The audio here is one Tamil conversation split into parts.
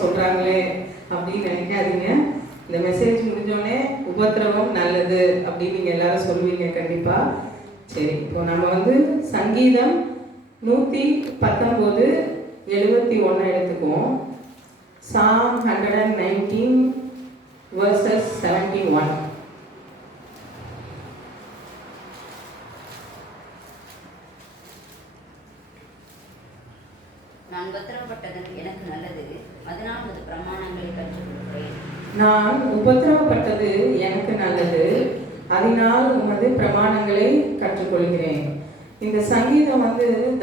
சொல்றாங்களே அப்படின்னு நினைக்காதீங்க. இந்த மெசேஜ் முடிஞ்சோடனே உபத்திரவம் நல்லது அப்படின்னு நீங்க எல்லாரும் சொல்லுவீங்க கண்டிப்பா. சரி, இப்போ நம்ம சங்கீதம் 119 71 எடுத்துக்குவோம். Psalm 119 verses 71. நான் உபத்திரவப்பட்டது எனக்கு நல்லது, அதனால் உமது பிரமாணங்களை கற்றுக்கொள்கிறேன். நான் உபத்திரவப்பட்டது எனக்கு நல்லது, அதனால் உமது பிரமாணங்களை கற்றுக்கொள்கிறேன். இந்த சங்கீதம்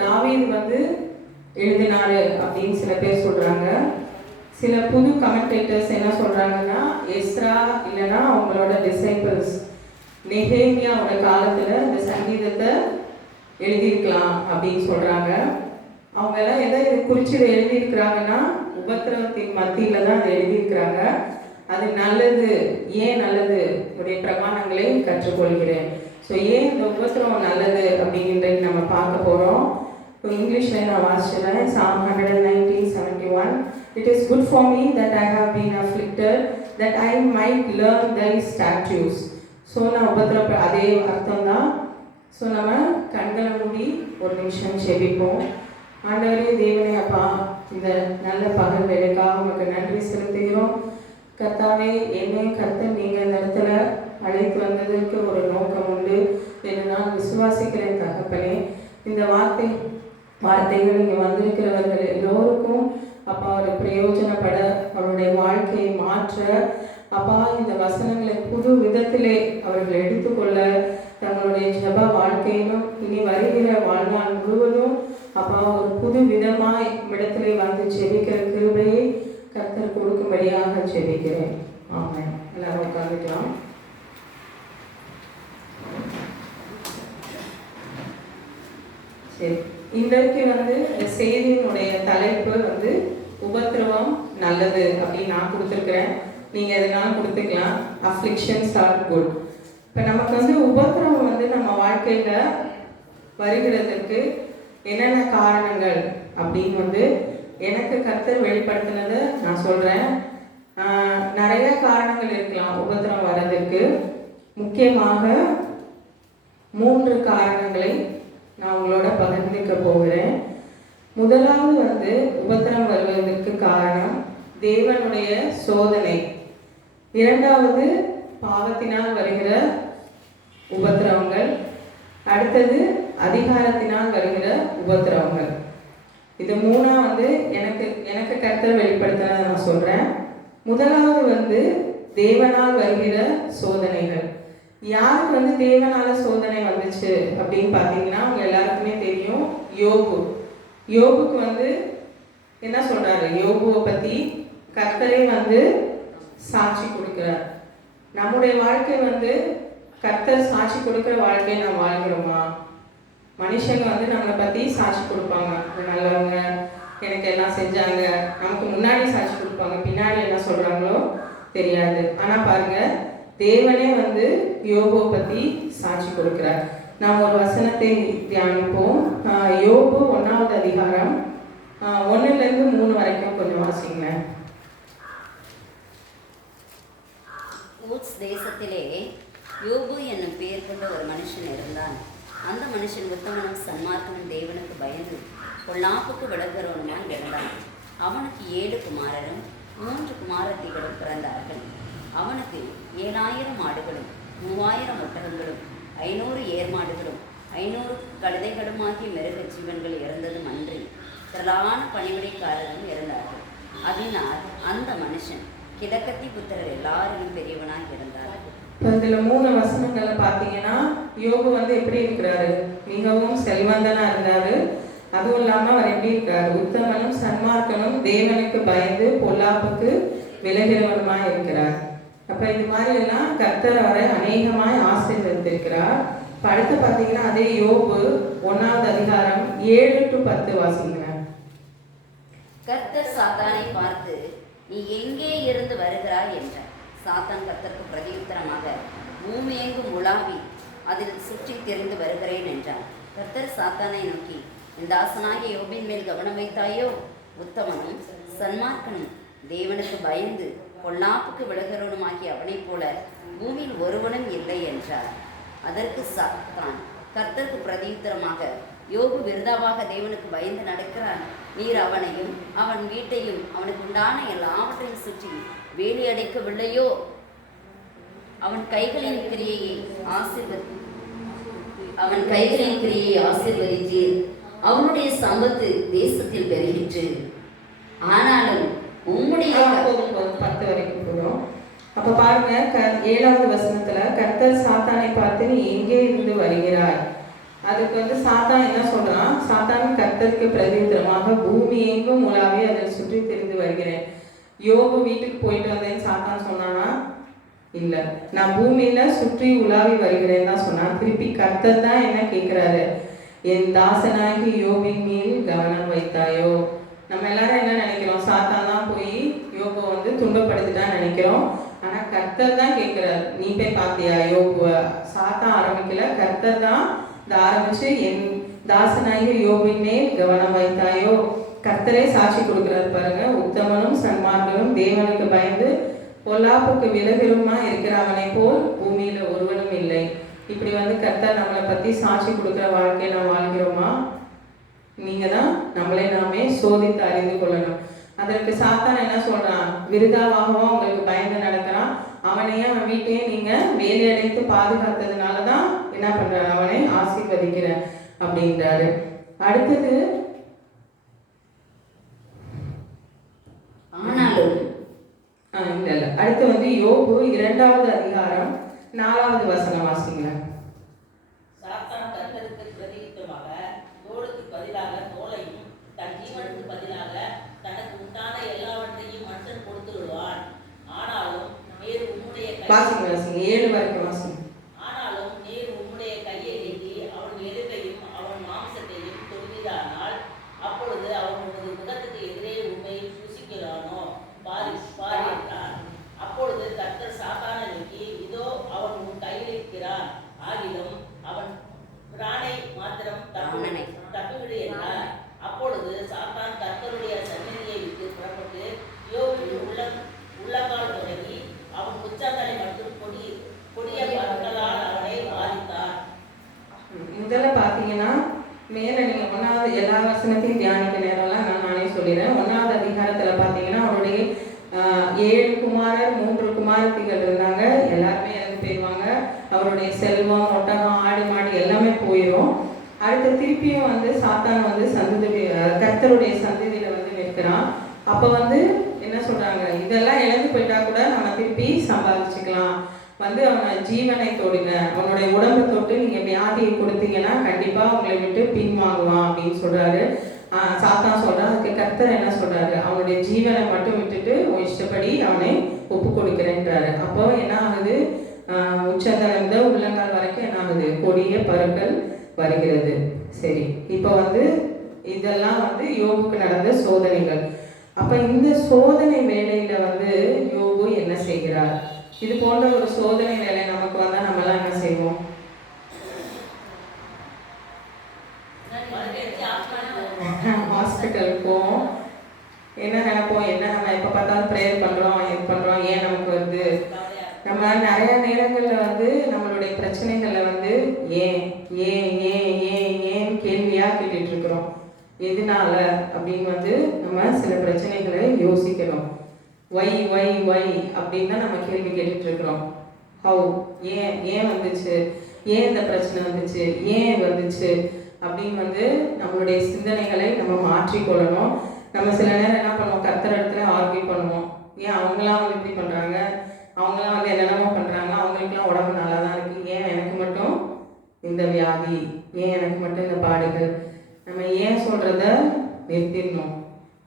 தாவீது எழுதினாரு அப்படின்னு சில பேர் சொல்றாங்க. சில புது கமெண்டேட்டர்ஸ் என்ன சொல்றாங்கன்னா, எஸ்ரா இல்லைன்னா அவங்களோட டிசைபிள்ஸ் நெகேமியாவோட காலத்துல இந்த சங்கீதத்தை எழுதியிருக்கலாம் அப்படின்னு சொல்றாங்க. அவங்க எல்லாம் எதை குறிச்சு எழுதியிருக்கிறாங்கன்னா, உபத்திரவத்தின் மத்தியில தான் அதை எழுதியிருக்கிறாங்க. அது நல்லது. ஏன் நல்லது? உடைய பிரமாணங்களை கற்றுக்கொள்கிறேன். ஸோ ஏன் இந்த உபத்திரவம் நல்லது அப்படின்றது நம்ம பார்க்க போகிறோம். இப்போ இங்கிலீஷில் நான் வாசிச்சேன். Psalm 119:71. It is good for me that I have been afflicted, that I might learn thy statutes. So நான் அதே அர்த்தம் தான். ஸோ நம்ம கண்களை மூடி ஒரு நிமிஷம் செபிப்போம். ஆண்டவரே தேவனே, அப்பா, இந்த நல்ல பகல் வேலைக்காக உங்களுக்கு நன்றி செலுத்துகிறோம். கர்த்தாவே, என்னையும் கர்த்தர் நீங்கள் இந்த இடத்துல அழைத்து வந்ததற்கு ஒரு நோக்கம் உண்டு என்று நான் விசுவாசிக்கிறேன் தகப்பனே. இந்த வார்த்தைகள் இங்கே வந்திருக்கிறவர்கள் எல்லோருக்கும் அப்பா ஒரு பிரயோஜனப்பட, அவருடைய வாழ்க்கையை மாற்ற, அப்பா இந்த வசனங்களை புது விதத்திலே அவர்கள் எடுத்துக்கொள்ள, தங்களுடைய ஜெப வாழ்க்கையிலும் இனி வருகிற வாழ்நாள் முழுவதும் அப்பா ஒரு புது விதமாய் இடத்திலே ஜெபிக்கிற கிருபையை கர்த்தர் கொடுக்கும்படியாக ஜெபிக்கிறேன். ஆமென். எல்லாரும் உட்கார்ந்துக்கலாம். சரி, இன்றைக்கு இந்த செய்தியினுடைய தலைப்பு உபத்திரவம் நல்லது அப்படின்னு நான் கொடுத்துருக்கிறேன். நீங்க எதனாலும் கொடுத்துக்கலாம். Afflictions are good. இப்போ நமக்கு உபத்திரவம் நம்ம வாழ்க்கையில வருகிறதுக்கு என்னென்ன காரணங்கள் அப்படின்னு எனக்கு கர்த்தர் வெளிப்படுத்தினதை நான் சொல்றேன். நிறைய காரணங்கள் இருக்கலாம் உபத்திரவம் வர்றதுக்கு. முக்கியமாக 3 காரணங்களை நான் உங்களோட பகிர்ந்துக்க போகிறேன். முதலாவது உபத்திரவம் வருவதற்கு காரணம் தேவனுடைய சோதனை. இரண்டாவது பாவத்தினால் வருகிற உபத்திரவங்கள். அடுத்தது அதிகாரத்தினால் வருகிற உபத்திரவங்கள். இது 3 எனக்கு கர்த்தர் வெளிப்படுத்தினதை நான் சொல்றேன். முதலாவது தேவனால் வருகிற சோதனைகள். யாருக்கு தேவனால சோதனை வந்துச்சு அப்படின்னு பார்த்தீங்கன்னா, அவங்க எல்லாருக்குமே தெரியும். யோபுக்கு என்ன சொல்றாரு? யோபுவை பத்தி கர்த்தரே சாட்சி கொடுக்கிறார். நம்முடைய வாழ்க்கை கர்த்தர் சாட்சி கொடுக்கிற வாழ்க்கையை நாம் வாழ்கிறோமா? மனுஷங்க நம்மளை பத்தி சாட்சி கொடுப்பாங்க. நல்லவங்க, எனக்கு எல்லாம் செஞ்சாங்க, நமக்கு முன்னாடி சாட்சி கொடுப்பாங்க, பின்னாடி என்ன சொல்றாங்களோ தெரியாது. ஆனா பாருங்க, தேவனே யோபுவை பத்தி சாட்சி கொடுக்கிறார். நாம் ஒரு வசனத்தை தியானிப்போம். யோபு 1வது அதிகாரம் 1லிருந்து 3 வரைக்கும் கொஞ்சம் வாசிங்க. ஊத்ஸ் தேசத்திலே யோபு என்னும் பெயர் கொண்ட ஒரு மனுஷன் இருந்தான். அந்த மனுஷன் உத்தமனும் சன்மார்க்கனும் தேவனுக்கு பயந்து பொல்லாப்புக்கு விலகுறவனுமாய் இருந்தான். அவனுக்கு 7 குமாரரும் 3 குமாரத்திகளும் பிறந்தார்கள். அவனுக்கு 7000 ஆடுகளும் 3000 ஒட்டகங்களும் 500 ஏர்மாடுகளும் 500 கழுதைகளுமாகிய மிருக ஜீவன்கள் இறந்ததும் அன்றி திரளான பணிவிடைக்காரரும் இருந்தார்கள். அதனால் அந்த மனுஷன் கிழக்கத்தி புத்திரர் எல்லாரிலும் பெரியவனாக இருந்தார். இதுல 3 வசனங்களை பார்த்தீங்கன்னா, யோபு எப்படி இருக்கிறாரு? மிகவும் செல்வந்தனா இருந்தாரு. அதுவும் இல்லாம அவர் எப்படி இருக்காரு? உத்தமனும் சன்மார்க்கனும் தேவனுக்கு பயந்து பொல்லாப்புக்கு விலகிறவனுமாய் இருக்கிறார். அப்ப இது மாதிரி எல்லாம் கர்த்தர் அவரை அநேகமாய் ஆசீர்வதித்திருக்கிறார். அடுத்து பார்த்தீங்கன்னா, அதே யோபு 1வது அதிகாரம் 7 to 10 வாசிங்க. கர்த்தர் சாத்தானை பார்த்து, நீ எங்கே இருந்து வருகிறாய் என்றார். சாத்தான் கர்த்தருக்கு பிரதியுத்தரமாக, பூமியெங்கும் உலாவி அதில் சுற்றி தெரிந்து வருகிறேன் என்றார். கர்த்தர் சாத்தானை நோக்கி, என் தாசனாகிய யோபின் மேல் கவனம் வைத்தாயோ? உத்தமனும் சன்மார்க்கனும் தேவனுக்கு பயந்து பொல்லாப்புக்கு விலகிறவனுமாகி அவனைப் போல பூமியில் ஒருவனும் இல்லை என்றார். அதற்கு சாத்தான் கர்த்தருக்கு பிரதியுத்தரமாக, யோபு விருதாவாக தேவனுக்கு பயந்து நடக்கிறான். நீர் அவனையும் அவன் வீட்டையும் அவனுக்கு உண்டான எல்லாவற்றையும் சுற்றி வேலி அடைக்கவில்லையோ? அவன் கைகளின் கிரியையை ஆசீர்வதித்தீர். அவனுடைய சம்பத்து தேசத்தில் பெருகிற்று. ஆனாலும் உம்முடைய 10 வரைக்கும் போதும். அப்ப பாருங்க, 7வது வசனத்துல கர்த்தர் சாத்தானை பார்த்து, நீ எங்கே இருந்து வருகிறாய்? அதுக்கு சாத்தான் என்ன சொல்றான்? சாத்தான் கர்த்தருக்கு பிரதியுத்தரமாக, பூமி எங்கும் உலாவி அதில் சுற்றி திரிந்து வருகிறேன். யோபு வீட்டுக்கு போயிட்டு வந்தேன்னு சாத்தான் சொன்னானா? இல்ல, நான் பூமியில சுற்றி உலாவி வருகிறேன் தான் சொன்னான். திருப்பி கர்த்தர் தான் என்ன கேட்கிறாரு? என் தாசனாகி யோபின் மேல் கவனம் வைத்தாயோ? நம்ம எல்லாரும் என்ன நினைக்கிறோம்? சாத்தான் தான் போய் யோபு துன்பப்படுத்திட்டான்னு நினைக்கிறோம். ஆனா கர்த்தர் தான் கேட்கிறார், நீ போய் பார்த்தியா யோபுவ? சாத்தான் ஆரம்பிக்கல, கர்த்தர் தான் ஆரம்பிச்சு என் தாசனாகி யோபின் மேல் கவனம் வைத்தாயோ. கர்த்தரே சாட்சி கொடுக்கிறார் பாருங்க. உத்தமனும் சன்மார்க்கனும் தேவனுக்கு பயந்து பொல்லாப்புக்கு விலகிலுமா இருக்கிறவனை போல் பூமியில ஒருவனும் இல்லை. இப்படி கர்த்தர் நம்மளை பத்தி சாட்சி கொடுக்குற வாழ்க்கையை நாம் வாழ்கிறோமா? நீங்க தான் நம்மளை நாமே சோதித்து அறிந்து கொள்ளணும். அதற்கு சாத்தான் என்ன சொல்றான்? விருதாவாகவும் உங்களுக்கு பயந்து நடக்கிறான். அவனையும் அவன் வீட்டையும் நீங்க வேலையடைத்து பாதுகாத்ததுனாலதான் என்ன பண்றாரு? அவனை ஆசீர்வதிக்கிற அப்படின்றாரு. அடுத்தது, ஆனாலும் இல்ல, அடுத்து யோபு 2வது அதிகாரம் 4வது வசனம் வாசிங்க. சாத்தான் கர்த்தருக்கு பிரதியுத்தரமாக, தோளுக்கு பதிலாக தோலையும் தன் ஜீவனுக்கு பதிலாக தனக்கு உண்டான எல்லாவற்றையும் மனுஷன் கொடுத்து விடுவான். ஆனாலும் நீர் உம்முடைய 7 வரைக்கும் வாசிங்க. ஆனாலும் நீர் உம்முடைய கையை நீட்டி அவன் எலும்பையும் அவன் மாம்சத்தையும் தொடுவீரானால், அப்பொழுது அவன் உமது முகத்துக்கு எதிரே உண்மை புசிக்கிறானோ பார் என்றார். அப்பொழுது கர்த்தர் சாத்தானை நோக்கி, இதோ அவன் உன் கையில் இருக்கிறான், ஆகிலும் அவன் பிராணை மாத்திரம் தப்பிவிடு என்றார். அப்பொழுது சாத்தான் கர்த்தருடைய சந்நிதியை விட்டு புறப்பட்டு யோபின் உள்ளங்கால் தொடங்கி அவன் உச்சந்தலை மற்றும் கொடிய பற்களால் அவனை பாதித்தார். முதல்ல பாத்தீங்கன்னா, மேல நீங்க 1வது எல்லா வசனத்தையும் தியானிக்க நேரம்லாம் நானே சொல்லிடுறேன். 1வது அதிகாரத்துல பாத்தீங்கன்னா, அவருடைய 7 குமாரர் 3 குமாரத்திகள் இருந்தாங்க. எல்லாருமே இறந்து போயிடுவாங்க. அவருடைய செல்வம், ஒட்டகம், ஆடு மாடு எல்லாமே போயிடும். அடுத்து திருப்பியும் சாத்தான் கர்த்தருடைய சந்ததியில நிற்கிறான். அப்ப என்ன சொல்றாங்க? இதெல்லாம் இழந்து போயிட்டா கூட நம்ம திருப்பி சம்பாதிச்சுக்கலாம். அவனை ஜீவனை தொடுங்க, அவனுடைய உடம்பை தொட்டு நீங்க வியாதியை கொடுத்தீங்கன்னா கண்டிப்பா உங்களை விட்டு பின்வாங்குவான் அப்படின்னு சொல்றாரு. சாத்தான் சொல்றான். அதுக்கு கர்த்தர் என்ன சொல்றாரு? அவனுடைய ஜீவனை மட்டும் விட்டுட்டு உன் இஷ்டப்படி அவனை ஒப்பு கொடுக்கிறேன்றாரு. அப்போ என்ன ஆகுது? உச்சந்தலைந்த உள்ளங்கால் வரைக்கும் என்ன ஆகுது? கொடிய பருக்கள் வருகிறது. சரி, இப்போ இதெல்லாம் யோபுக்கு நடந்த சோதனைகள். அப்ப இந்த சோதனை வேலையில யோபு என்ன செய்கிறார்? இது போன்ற ஒரு சோதனை வேலை நமக்கு வந்தா நம்மளாம் என்ன செய்வோம்? ஹாஸ்பிட்டலுக்கு போவோம். என்ன நினைப்போம்? என்ன நம்ம எப்ப பார்த்தாலும் ப்ரேயர் பண்றோம், இது பண்றோம், ஏன் நமக்கு வருது? நம்ம நிறைய நேரங்கள்ல நம்மளுடைய பிரச்சனைகள்ல ஏன் ஏன் ஏன் ஏன் ஏன் கேள்வியா கேட்டுட்டு இருக்கிறோம். எதனால அப்படின்னு நம்ம சில பிரச்சனைகளை யோசிக்கணும். ஒய் ஒய் ஒய் அப்படின்னு தான் நம்ம கேள்வி கேட்டுட்டு இருக்கிறோம். ஹவு, ஏன் ஏன் வந்துச்சு, ஏன் இந்த பிரச்சனை வந்துச்சு, ஏன் வந்துச்சு அப்படின்னு நம்மளுடைய சிந்தனைகளை நம்ம மாற்றிக்கொள்ளணும். நம்ம சில நேரம் என்ன பண்ணுவோம்? கர்த்தர் இடத்துல ஆர்கியூ பண்ணுவோம். ஏன் அவங்களாம் இப்படி பண்றாங்க, அவங்களாம் என்னென்னமோ பண்றாங்க, அவங்களுக்குலாம் உடம்பு நல்லா தான் இருக்கு, ஏன் எனக்கு மட்டும் இந்த வியாதி, ஏன் எனக்கு மட்டும் இந்த பாடுகள்? நம்ம ஏன் சொல்றத நிறுத்திடணும்.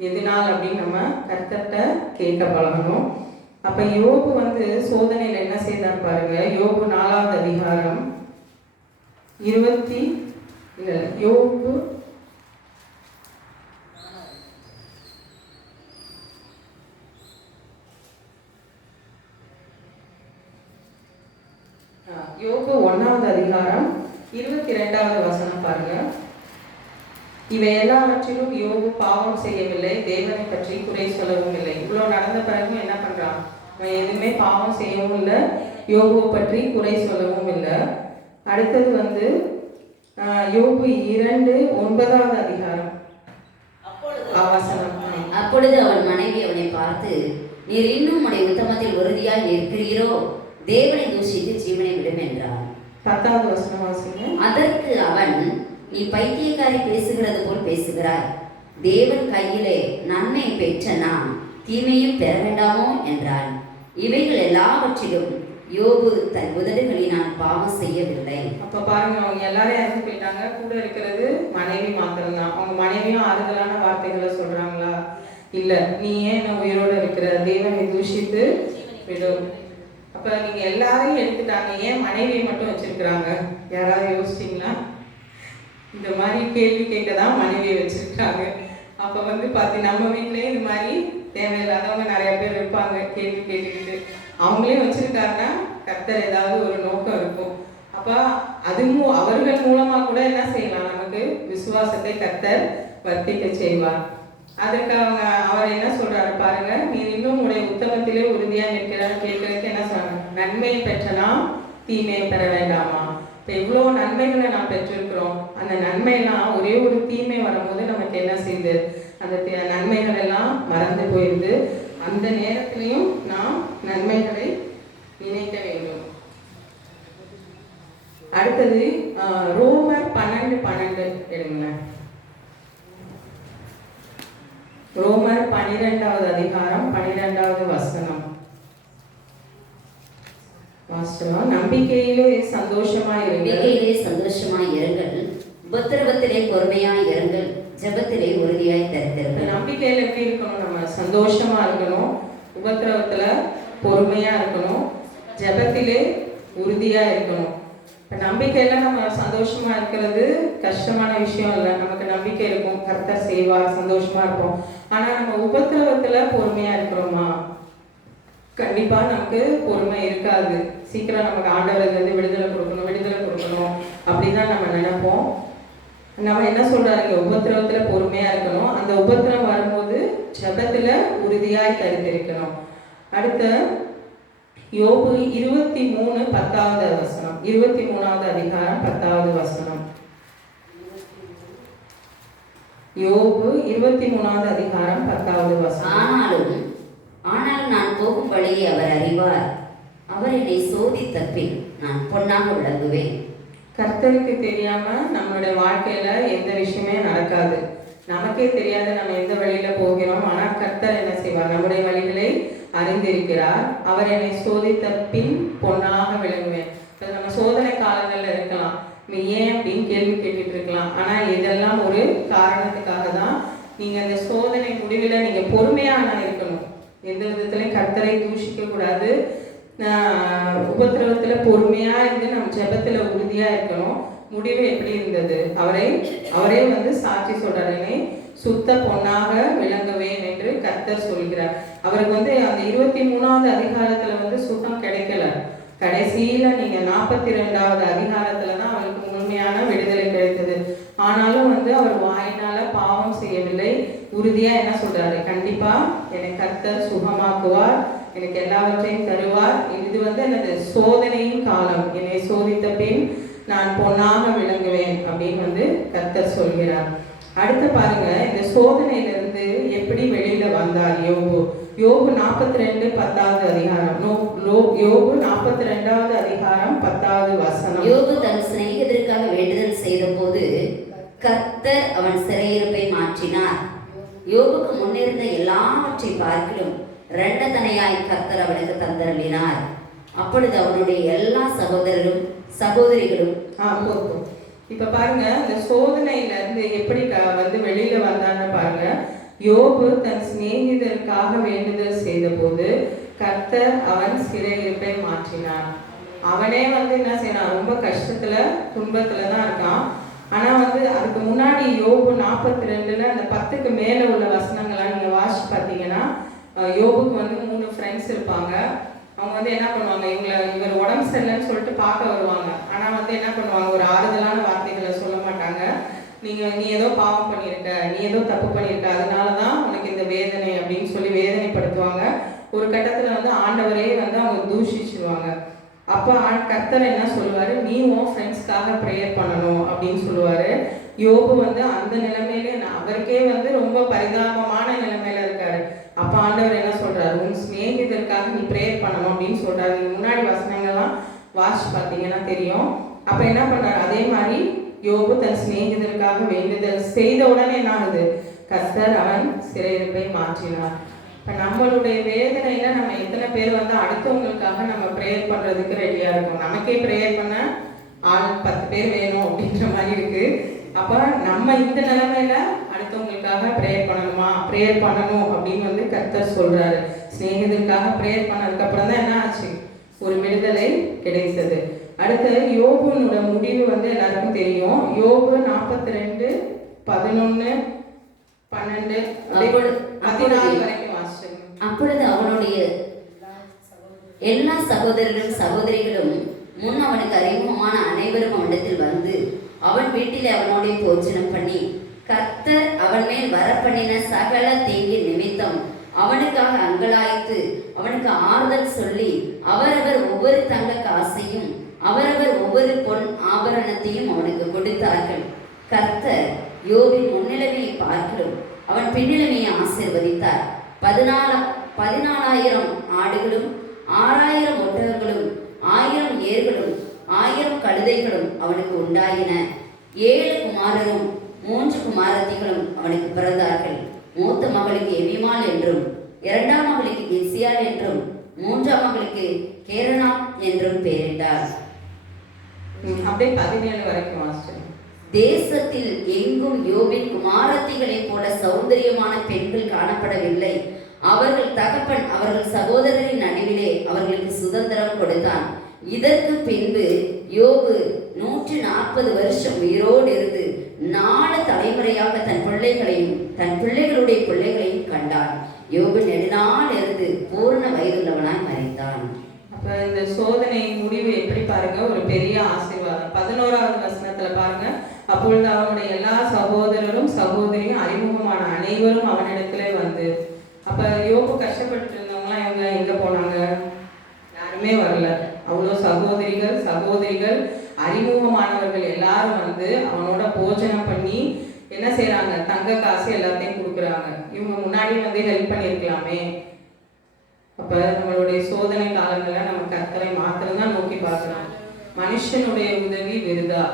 எதனால் அப்படின்னு நம்ம கர்த்தர்கிட்ட கேட்க பழகணும். அப்ப யோபு சோதனையில என்ன செய்தார் பாருங்க. யோபு 4வது அதிகாரம் யோபு யோபு 1வது அதிகாரம் 22வது வசனம் பாருங்க. இவை எல்லாவற்றிலும் யோபு பாவம் செய்யவில்லை, தேவனை பற்றி குறை சொல்லவும் இல்லை. இவ்வளோ நடந்த பிறகும் என்ன பண்றான்? அவன் எதுவுமே பாவம் செய்யவும் இல்லை, யோபுவை பற்றி குறை சொல்லவும் இல்லை. அடுத்தது வந்து யோபு 2:9 அதிகாரம் வசனம். அப்பொழுது அவன் மனைவி அவனை பார்த்து, நீர் இன்னும் உடைய உத்தமத்தில் உறுதியாய் நிற்கிறீரோ, தேவனை தூஷித்து ஜீவனை விடும் என்றான். 10வது வசனம் வாசிங்க. அதற்கு அவன், நீ பைத்தியக்காரி பேசுகிறது போல் பேசுகிறாய். தேவன் கையிலே நன்மை பெற்ற நாம் தீமையும் பெற வேண்டாமோ என்றான். இவைகள் எல்லாவற்றிலும் யோபு தன் உதடுகளினால் பாவம் செய்யவில்லை. அப்ப பாருங்க, அவங்க எல்லாரும் இறந்து போயிட்டாங்க. கூட இருக்கிறது மனைவி மாத்திரம்தான். அவங்க மனைவியும் ஆறுதலான வார்த்தைகளை சொல்றாங்களா? இல்ல, நீ ஏன் என்ன உயிரோட இருக்கிற, தேவனை தூஷித்து விடும். அப்ப நீங்க எல்லாரையும் எடுத்துட்டாங்க, ஏன் மனைவியை மட்டும் வச்சிருக்கிறாங்க? யாராவது யோசிச்சிங்களா? இந்த மாதிரி கேள்வி கேட்கதான் மனைவியை வச்சிருக்காங்க. அப்ப வந்து பார்த்து நம்ம வீட்லயே இந்த மாதிரி தேவையில்லாதவங்க நிறைய பேர் இருப்பாங்க, கேள்வி கேட்டுக்கிட்டு. அவங்களையும் வச்சிருக்காங்கன்னா கர்த்தர் ஏதாவது ஒரு நோக்கம் இருக்கும். அப்ப அதுவும் அவர்கள் மூலமா கூட என்ன செய்யலாம், நமக்கு விசுவாசத்தை கர்த்தர் வர்த்திக்க செய்வார். அதற்கு அவர் என்ன சொல்றாரு பாருங்க, நீ இன்னும் உடைய உத்தமத்திலே உறுதியா நிற்கிறான்னு கேட்கறதுக்கு என்ன சொல்றாங்க? நன்மையை பெற்றனா தீமையை பெற வேண்டாமா? இப்போ இவ்வளோ நன்மைகளை நாம் பெற்றிருக்கிறோம். அந்த நன்மையெல்லாம் ஒரே ஒரு தீமை வரும்போது நமக்கு என்ன செய்யுது? அந்த நன்மைகள் எல்லாம் மறந்து போயிடுது. அந்த நேரத்திலையும் நாம் நன்மைகளை நினைக்க வேண்டும். அடுத்தது ரோமர் 12:12 எடுங்க. ரோமர் 12வது அதிகாரம் 12வது வசனம் வாசிக்கலாம். நம்பிக்கையிலே சந்தோஷமாய் இருங்கள், உபத்திரவத்திலே பொறுமையாய் இருங்கள், ஜெபத்திலே உறுதியாய் தரித்திருங்கள். நம்பிக்கையில எப்படி இருக்கணும்? நம்ம சந்தோஷமா இருக்கணும், உபத்திரவத்துல பொறுமையா இருக்கணும், ஜெபத்திலே உறுதியா இருக்கணும். இப்போ நம்பிக்கையில நம்ம சந்தோஷமா இருக்கிறது கஷ்டமான விஷயம் இல்லை. நமக்கு நம்பிக்கை இருக்கும், கர்த்தர் செய்வார், சந்தோஷமா இருப்போம். ஆனா நம்ம உபத்திரவத்துல பொறுமையா இருக்கிறோமா? கண்டிப்பா நமக்கு பொறுமை இருக்காது. சீக்கிரம் நமக்கு ஆண்டவருக்கு வந்து விடுதலை கொடுக்கணும் அப்படிதான் நம்ம நினைப்போம். நம்ம என்ன சொல்றாங்க? உபத்திரவத்துல பொறுமையா இருக்கணும், அந்த உபத்திரம் வரும்போது ஜெபத்துல உறுதியாய் தரித்திருக்கணும். அடுத்த யோபு 23:10 வசனம். 23வது அதிகாரம் 10வது வசனம். யோபு 23வது அதிகாரம் 10வது வசனம். ஆனாலும் நான் போகும் வழியை அவர் அறிவார், அவர் என்னை சோதித்த பின் நான் பொன்னாக விளங்குவேன். கர்த்தருக்கு தெரியாம நம்மளுடைய வாழ்க்கையில எந்த விஷயமே நடக்காது. நமக்கே தெரியாது நம்ம எந்த வழியில போகிறோம். ஆனால் கர்த்தர் என்ன செய்வார்? நம்முடைய வழிகளை அறிந்திருக்கிறார். அவர் என்னை சோதித்த பின் பொன்னாக விளங்குவேன். நம்ம சோதனை காலங்கள்ல இருக்கலாம், நீ ஏன் அப்படின்னு கேள்வி கேட்டுட்டு இருக்கலாம். ஆனா இதெல்லாம் ஒரு காரணத்துக்காக தான். நீங்க அந்த சோதனை முடிவில் நீங்க பொறுமையாக இருக்கணும். எந்த விதத்திலையும் கர்த்தரை தூஷிக்க கூடாது. உபத்திரவத்துல பொறுமையா இருந்து நம்ம ஜெபத்துல உறுதியா இருக்கணும். முடிவு எப்படி இருந்தது? அவரே வந்து சாட்சி சொல்றாரு, சுத்த பொன்னாக விளங்குவேன் என்று கர்த்தர் சொல்கிறார். அவருக்கு வந்து அந்த 23வது அதிகாரத்துல வந்து சுத்தம் கிடைக்கல. கடைசியில நீங்க 42வது அதிகாரத்துல தான் அவருக்கு முழுமையான விடுதலை கிடைத்தது. ஆனாலும் வந்து அவர் வாயினால பாவம் செய்யவில்லை. உறுதியா என்ன சொல்றாரு? கண்டிப்பா என்னை கர்த்தர் சுகமாக்குவார், எனக்கு எல்லாவற்றையும் தருவார். இது வந்து எனது சோதனையின் காலம், என்னை சோதித்த பின் நான் பொன்னாக விளங்குவேன் அப்படின்னு வந்து கர்த்தர் சொல்கிறார். அடுத்து பாருங்க, இந்த சோதனையிலிருந்து எப்படி வெளியில வந்தார் யோபு. யோபு 42:10 அதிகாரம். யோபு 42வது அதிகாரம் 10வது வசனம். யோபு தன் சிநேகிதருக்காக வேண்டுதல் செய்த போது கர்த்தர் அவன் சிறையிருப்பை மாற்றினார். யோபுக்கு முன்னிருந்த எல்லாவற்றை பார்க்கிலும் இரண்டத்தனையாய் கர்த்தர் அவனுக்கு தந்தருளினார். அப்பொழுது அவனுடைய எல்லா சகோதரிகளும் இப்ப பாருங்க, இந்த சோதனையில இருந்து எப்படி வந்து வெளியில வந்தான்னு பாருங்க. யோபு தன் சிநேகிதருக்காக வேண்டுதல் செய்த போது கர்த்தர் அவன் சிறையிருப்பை மாற்றினார். அவனே வந்து என்ன செய்யறான்? ரொம்ப கஷ்டத்துல துன்பத்துலதான் இருக்கான். ஆனா வந்து அதுக்கு முன்னாடி யோபு 42ல அந்த 10க்கு மேல உள்ள வசனங்கள்லாம் நீங்க வாசிச்சு பார்த்தீங்கன்னா, யோபுக்கு வந்து 3 ஃப்ரெண்ட்ஸ் இருப்பாங்க. அவங்க வந்து என்ன பண்ணுவாங்க, இவர் உடம்பு சரியில்லைன்னு சொல்லிட்டு பார்க்க வருவாங்க. ஆனா வந்து என்ன பண்ணுவாங்க, ஒரு ஆறுதலான வார்த்தைகளை சொல்ல மாட்டாங்க. நீ ஏதோ பாவம் பண்ணியிருக்க, நீ ஏதோ தப்பு பண்ணியிருக்க, அதனால தான் உனக்கு இந்த வேதனை அப்படின்னு சொல்லி வேதனைப்படுத்துவாங்க. ஒரு கட்டத்தில் வந்து ஆண்டவரே வந்து அவங்க தூஷிச்சுருவாங்க. அப்போ கர்த்தர் என்ன சொல்லுவார், நீ உன் ஃப்ரெண்ட்ஸ்க்காக ப்ரேயர் பண்ணணும் அப்படின்னு சொல்லுவார். யோபு வந்து அந்த நிலைமையிலே அவருக்கே வந்து ரொம்ப பரிதாபமான நிலைமையில இருக்காரு. அப்போ ஆண்டவர் என்ன சொல்றாரு, உன் சிநேகிதருக்காக நீ ப்ரேயர் பண்ணணும் அப்படின்னு சொல்றாரு. நீங்க முன்னாடி வசனங்கள்லாம் வாசிச்சு பார்த்தீங்கன்னா தெரியும். அப்போ என்ன பண்றாரு, அதே மாதிரி யோபு தன் சிநேகிதருக்காக வேண்டுதல் செய்த உடனே என்ன ஆகுது, கர்த்தர் அவன் சிறையிருப்பை மாற்றினார். இப்போ நம்மளுடைய வேதனையில நம்ம எத்தனை பேர் வந்து அடுத்தவங்களுக்காக நம்ம ப்ரேயர் பண்றதுக்கு ரெடியா இருக்கோம். நமக்கே ப்ரேயர் பண்ண ஆள் 10 பேர் வேணும் அப்படின்ற மாதிரி இருக்கு. அப்போ நம்ம இந்த நிலைமையில அடுத்தவங்களுக்காக ப்ரேயர் பண்ணணும் அப்படின்னு வந்து கர்த்தர் சொல்றாரு. சிநேகிதருக்காக ப்ரேயர் பண்ணதுக்கு அப்புறம் தான் என்ன ஆச்சு, ஒரு விடுதலை கிடைத்தது. அடுத்து யோபுனோட முடிவு வந்து எல்லாருக்கும் தெரியும். யோபு 42, 11, 12, 14 வரைக்கும் வாசிச்சோம். அப்பொழுது அவனுடைய எல்லா சகோதரரும் சகோதரிகளும் முன் அவனுக்கு அறிமுகமான அனைவரும் அவனிடத்தில் வந்து அவன் வீட்டில் அவனோட போஜனம் பண்ணி கர்த்தர் அவன் மேல் வரப்பண்ணின சகல தீங்கின் நிமித்தம் அவனுக்காக அங்கலாய்த்து அவனுக்கு ஆறுதல் சொல்லி அவரவர் ஒவ்வொரு தங்க காசையும் அவரவர் ஒவ்வொரு பொன் ஆபரணத்தையும் அவனுக்கு கொடுத்தார்கள். கர்த்தர் யோபின் முன்னிலைமையை பார்க்கலும் அவன் பின்னிலைமையை ஆசீர்வதித்தார். 14,000 ஆடுகளும் 6,000 ஒட்டகங்களும் 1000 ஏர்களும் 1000 கழுதைகளும் அவனுக்கு உண்டாயின. 7 குமாரரும் 3 குமாரத்திகளும் அவனுக்கு பிறந்தார்கள். மூத்த மகளுக்கு எபிமால் என்றும் 2ஆம் மகளுக்கு எசியால் என்றும் 3ஆம் மகளுக்கு கேரனா என்றும் பெயரிட்டார். அப்படியே 17 வரைக்கும் வாசிச்சோம். தேசத்தில் எங்கும் யோபின் குமாரத்திகளைப் போல சௌந்தரியமான பெண்கள் காணப்படவில்லை. அவர்கள் தகப்பன் அவர்கள் சகோதரரின் நடுவிலே அவர்களுக்கு சுதந்திரம் கொடுத்தான். இதற்கு பின்பு யோபு 140 வருஷம் உயிரோடு இருந்து 4 தலைமுறையாக தன் பிள்ளைகளையும் தன் பிள்ளைகளுடைய பிள்ளைகளையும் கண்டான். யோபு நெடுநாள் இருந்து பூர்ண வயதுள்ளவனாய் மரித்தான். அப்ப இந்த சோதனை முடிவு எப்படி பாருங்க, ஒரு பெரிய ஆசீர்வாதம். 11வது வசனத்துல பாருங்க, அப்பொழுது அவனுடைய எல்லா சகோதரரும் சகோதரியும் அறிமுகமான அனைவரும் அவனிடத்துல வந்து. அப்ப யோபு கஷ்டப்பட்டு இருந்தவங்களாம் இவங்க எங்க போனாங்க, யாருமே வரல. அவ்வளோ சகோதரிகள் அறிமுகமானவர்கள் எல்லாரும் வந்து அவனோட போஜனம் பண்ணி என்ன செய்யறாங்க, தங்க காசு எல்லாத்தையும் கொடுக்குறாங்க. இவங்க முன்னாடி வந்து ஹெல்ப் பண்ணியிருக்கலாமே. அப்ப நம்மளுடைய சோதனை காலங்கள்ல நம்ம கர்த்தரை மாத்திரம் தான் நோக்கி பார்க்கலாம். மனுஷனுடைய உதவி விருதா.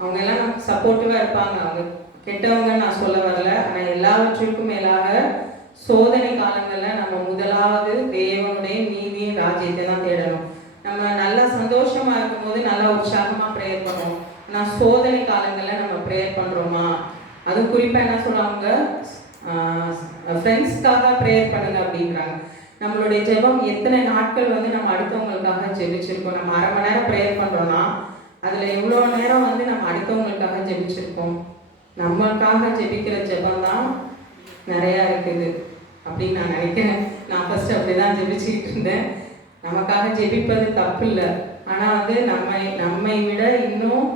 அவங்க எல்லாம் நமக்கு சப்போர்ட்டிவா இருப்பாங்க, அவங்க கெட்டவங்க நான் சொல்ல வரல. ஆனா எல்லாவற்றிற்கும் மேலாக சோதனை காலங்கள்ல நம்ம முதலாவது தேவனுடைய நீதியின் ராஜ்யத்தை தான் தேடணும். நம்ம நல்லா சந்தோஷமா இருக்கும் போது நல்லா உற்சாகமா ப்ரேயர் பண்ணுவோம். ஆனால் சோதனை காலங்கள்ல நம்ம ப்ரேயர் பண்றோமா? அது குறிப்பா என்ன சொல்றாங்க, ஃப்ரெண்ட்ஸ்க்காக ப்ரேயர் பண்ணுங்க அப்படின்றாங்க. நம்மளுடைய ஜெபம் எத்தனை நாட்கள் வந்து நம்ம அடுத்தவங்களுக்காக ஜெபிச்சிருக்கோம். நம்ம அரை மணி நேரம் ப்ரேயர் பண்றோம்னா அதுல எவ்வளோ நேரம் வந்து நம்ம அடுத்தவங்களுக்காக ஜெபிச்சிருக்கோம். நம்மளுக்காக ஜெபிக்கிற ஜெபம் தான் நிறையா இருக்குது அப்படின்னு நான் நினைக்கிறேன். நான் ஃபர்ஸ்ட் அப்படிதான் ஜெபிச்சுக்கிட்டு இருந்தேன். நமக்காக ஜெபிப்பது தப்பு இல்லை. ஆனால் வந்து நம்மை விட இன்னும்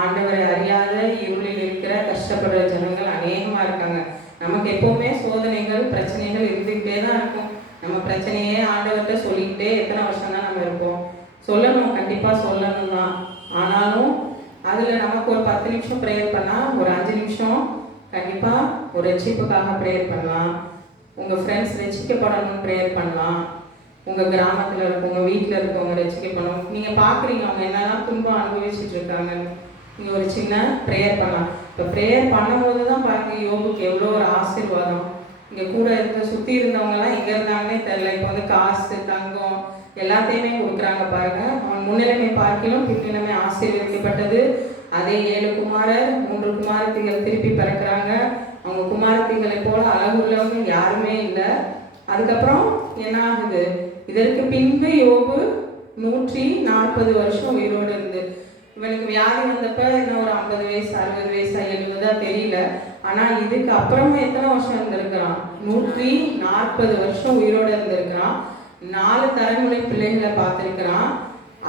ஆண்டவரை அறியாத இருளில் இருக்கிற கஷ்டப்படுற ஜனங்கள் அநேகமாக இருக்காங்க. நமக்கு எப்போவுமே சோதனைகள் பிரச்சனைகள் இருந்துக்கிட்டே தான் இருக்கும். நம்ம பிரச்சனையே ஆண்டவர்கிட்ட சொல்லிக்கிட்டே எத்தனை வருஷம் தான் நம்ம இருப்போம். சொல்லணும், கண்டிப்பாக சொல்லணும் தான். ஆனாலும் அதில் நமக்கு ஒரு 10 நிமிஷம் ப்ரேயர் பண்ணால் ஒரு 5 நிமிஷம் கண்டிப்பாக ஒரு ரட்சிப்புக்காக ப்ரேயர் பண்ணலாம். உங்கள் ஃப்ரெண்ட்ஸ் ரட்சிக்கப்படணும்னு ப்ரேயர் பண்ணலாம். உங்கள் கிராமத்தில் இருக்கவங்க, வீட்டில் இருக்கவங்க ரட்சிக்கப்படணும். நீங்கள் பார்க்குறீங்க அவங்க என்னெல்லாம் துன்பம் அனுபவிச்சுட்டு இருக்காங்கன்னு. நீங்கள் ஒரு சின்ன ப்ரேயர் பண்ணலாம். இப்போ ப்ரேயர் பண்ணும்போது தான் பாருங்க யோபுக்கு எவ்வளோ ஒரு ஆசீர்வாதம். இங்கே கூட இருந்த சுற்றி இருந்தவங்கலாம் எங்கே இருந்தாங்கன்னே தெரியல. இப்போ வந்து காசு, தங்கம் எல்லாத்தையுமே கொடுக்குறாங்க பாருங்க. அவன் முன்னிலைமை பார்க்கிலும் பின்னிலைமை ஆசீர்வதிக்கப்பட்டது. அதே 7 குமாரர் 3 குமாரத்திகள் திருப்பி பிறக்கிறாங்க. அவங்க குமாரத்திகளை போல அழகுள்ளவங்க யாருமே இல்லை. அதுக்கப்புறம் என்ன ஆகுது, இதற்கு பின்பு யோபு 140 வருஷம் உயிரோடு இருந்து, இவனுக்கு வியாதி வந்தப்ப இன்னும் ஒரு 50 வயசு 60 வயசு 70 தெரியல. ஆனா இதுக்கு அப்புறமா எத்தனை வருஷம் இருந்திருக்கிறான், 140 வருஷம் உயிரோடு இருந்திருக்கிறான். 4 தலைமுறை பிள்ளைகளை பார்த்திருக்கிறான்.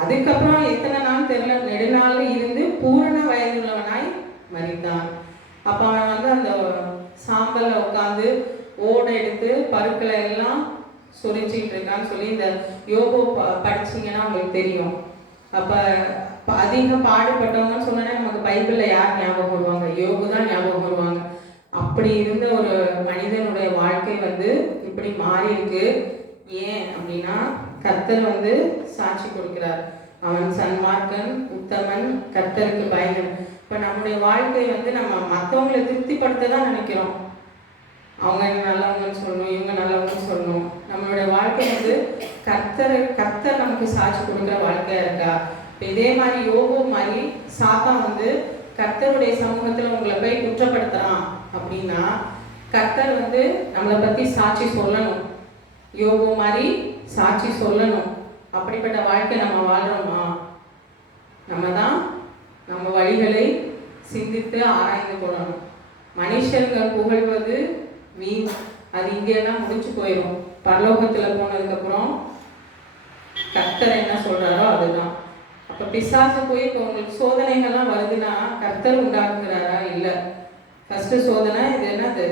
அதுக்கப்புறம் எத்தனை நாள் தெரியல, நெடுநாள் இருந்து பூரண வயதுள்ளவனாய் மரித்தான். அப்போ அவன் வந்து அந்த சாம்பல்ல உட்காந்து ஓடை எடுத்து பருக்களை எல்லாம் சொரிச்சிட்டு இருக்கான்னு சொல்லி இந்த யோபு படிச்சீங்கன்னா உங்களுக்கு தெரியும். அப்போ அதிக பாடுபட்டவங்கன்னு சொன்னோன்னா நமக்கு பைபிளில் யார் ஞாபகம் வருவாங்க? யோபு தான் ஞாபகம் வருவாங்க. அப்படி இருந்த ஒரு மனிதனுடைய வாழ்க்கை வந்து இப்படி மாறி இருக்கு. ஏன் அப்படின்னா கர்த்தர் வந்து சாட்சி கொடுக்கிறார், அவன் சன்மார்க்கன், உத்தமன், கர்த்தருக்கு பயந்தவன். இப்போ நம்முடைய வாழ்க்கை வந்து நம்ம மற்றவங்களை திருப்திப்படுத்த தான் நினைக்கிறோம். அவங்க நல்லவங்கன்னு சொல்லணும், இவங்க நல்லவங்கன்னு சொல்லணும். நம்மளுடைய வாழ்க்கை வந்து கர்த்தர் நமக்கு சாட்சி கொடுக்குற வாழ்க்கையா இருக்கா? இப்போ இதே மாதிரி யோபு மாதிரி சாத்தான் வந்து கர்த்தருடைய சமூகத்தில் உங்களை போய் குற்றப்படுத்துறான் அப்படின்னா கர்த்தர் வந்து நம்மளை பற்றி சாட்சி சொல்லணும். யோபு மாதிரி சாட்சி சொல்லணும். அப்படிப்பட்ட வாழ்க்கை நம்ம வாழ்கிறோமா? நம்ம தான் நம்ம வழிகளை சிந்தித்து ஆராய்ந்து கொள்ளணும். மனுஷர்கள் புகழ்வது வீண், அது இங்கேதான் முடிச்சு போயிடும். பரலோகத்தில் போனதுக்கப்புறம் கர்த்தர் என்ன சொல்கிறாரோ அதுதான். அப்போ பிசாசு போய் இப்போ உங்களுக்கு சோதனைகள்லாம் வருதுன்னா கர்த்தர் உண்டாக்குகிறாரா? இல்லை. ஃபஸ்ட்டு சோதனை இது என்னது?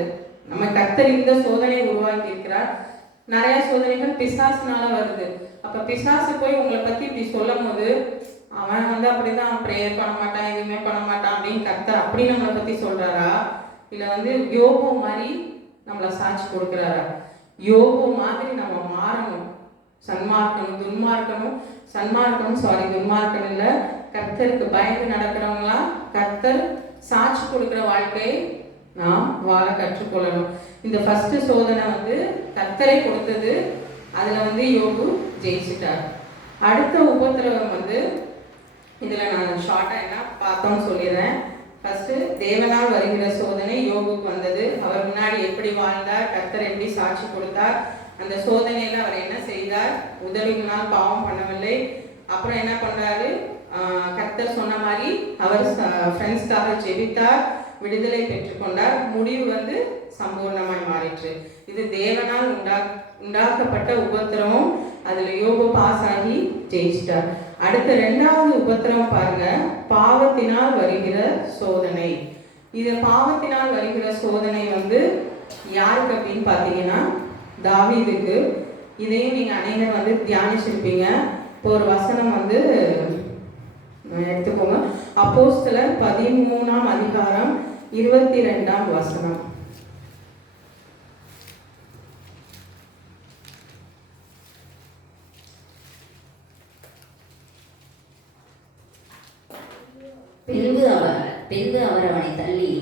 நம்ம கர்த்தர் இந்த சோதனையை உருவாக்கி இருக்கிறார். நிறைய சோதனைகள் பிசாசுனால வருது. அப்போ பிசாசு போய் உங்களை பற்றி இப்படி சொல்லும் போது அவன் வந்து அப்படிதான் ப்ரேயர் பண்ண மாட்டான், எதுவுமே பண்ண மாட்டான் அப்படின்னு கர்த்தர் அப்படி நம்மளை பற்றி சொல்கிறாரா? இல்லை வந்து யோபு மாதிரி நம்மளை சாட்சி கொடுக்குறாரா? யோபு மாதிரி நம்ம மாறணும். துன்மார்க்கணும் இல்லை, கர்த்தருக்கு பயந்து நடக்கிறவங்களா கர்த்தர் சாட்சி கொடுக்குற வாழ்க்கையை நாம் வாழ கற்றுக்கொள்ளணும். இந்த ஃபர்ஸ்ட் சோதனை வந்து கர்த்தரை கொடுத்தது, அதில் வந்து யோபு ஜெயிச்சிட்டார். அடுத்த உபத்திரவம் வந்து இதில் நான் ஷார்ட்டாக என்ன பார்த்தோம்னு சொல்லிடுறேன். ஃபர்ஸ்ட் தேவனால் வருகிற சோதனை யோபுக்கு வந்தது. அவர் முன்னாடி எப்படி வாழ்ந்தார், கர்த்தர் எப்படி சாட்சி கொடுத்தார், அந்த சோதனையில் அவர் என்ன செய்தார், உதவிகளால் பாவம் பண்ணவில்லை. அப்புறம் என்ன பண்ணுறாரு, கர்த்தர் சொன்ன மாதிரி அவர் ஃப்ரெண்ட்ஸ்க்காக ஜெபித்தார், விடுதலை பெற்றுக்கொண்டார். முடிவு வந்து சம்பூர்ணமாய் மாறிற்று. இது தேவனால் உண்டாக்கப்பட்ட உபத்திரவம். அதில் யோபு பாஸ் ஆகி ஜெயிச்சிட்டார். அடுத்த ரெண்டாவது உபத்திரவம் பாருங்க, பாவத்தினால் வருகிற சோதனை. இது பாவத்தினால் வருகிற சோதனை வந்து யாருக்கு அப்படின்னு பார்த்தீங்கன்னா தாவீதுக்கு. இதையும் நீங்கள் அநேகர் வந்து தியானிச்சிருப்பீங்க. இப்போ ஒரு வசனம் வந்து எடுத்துக்கோங்க. அப்போஸ்தலர் 13ஆம் அதிகாரம் 22ஆம் வசனம். பின்பு அவர் அவனை தள்ளி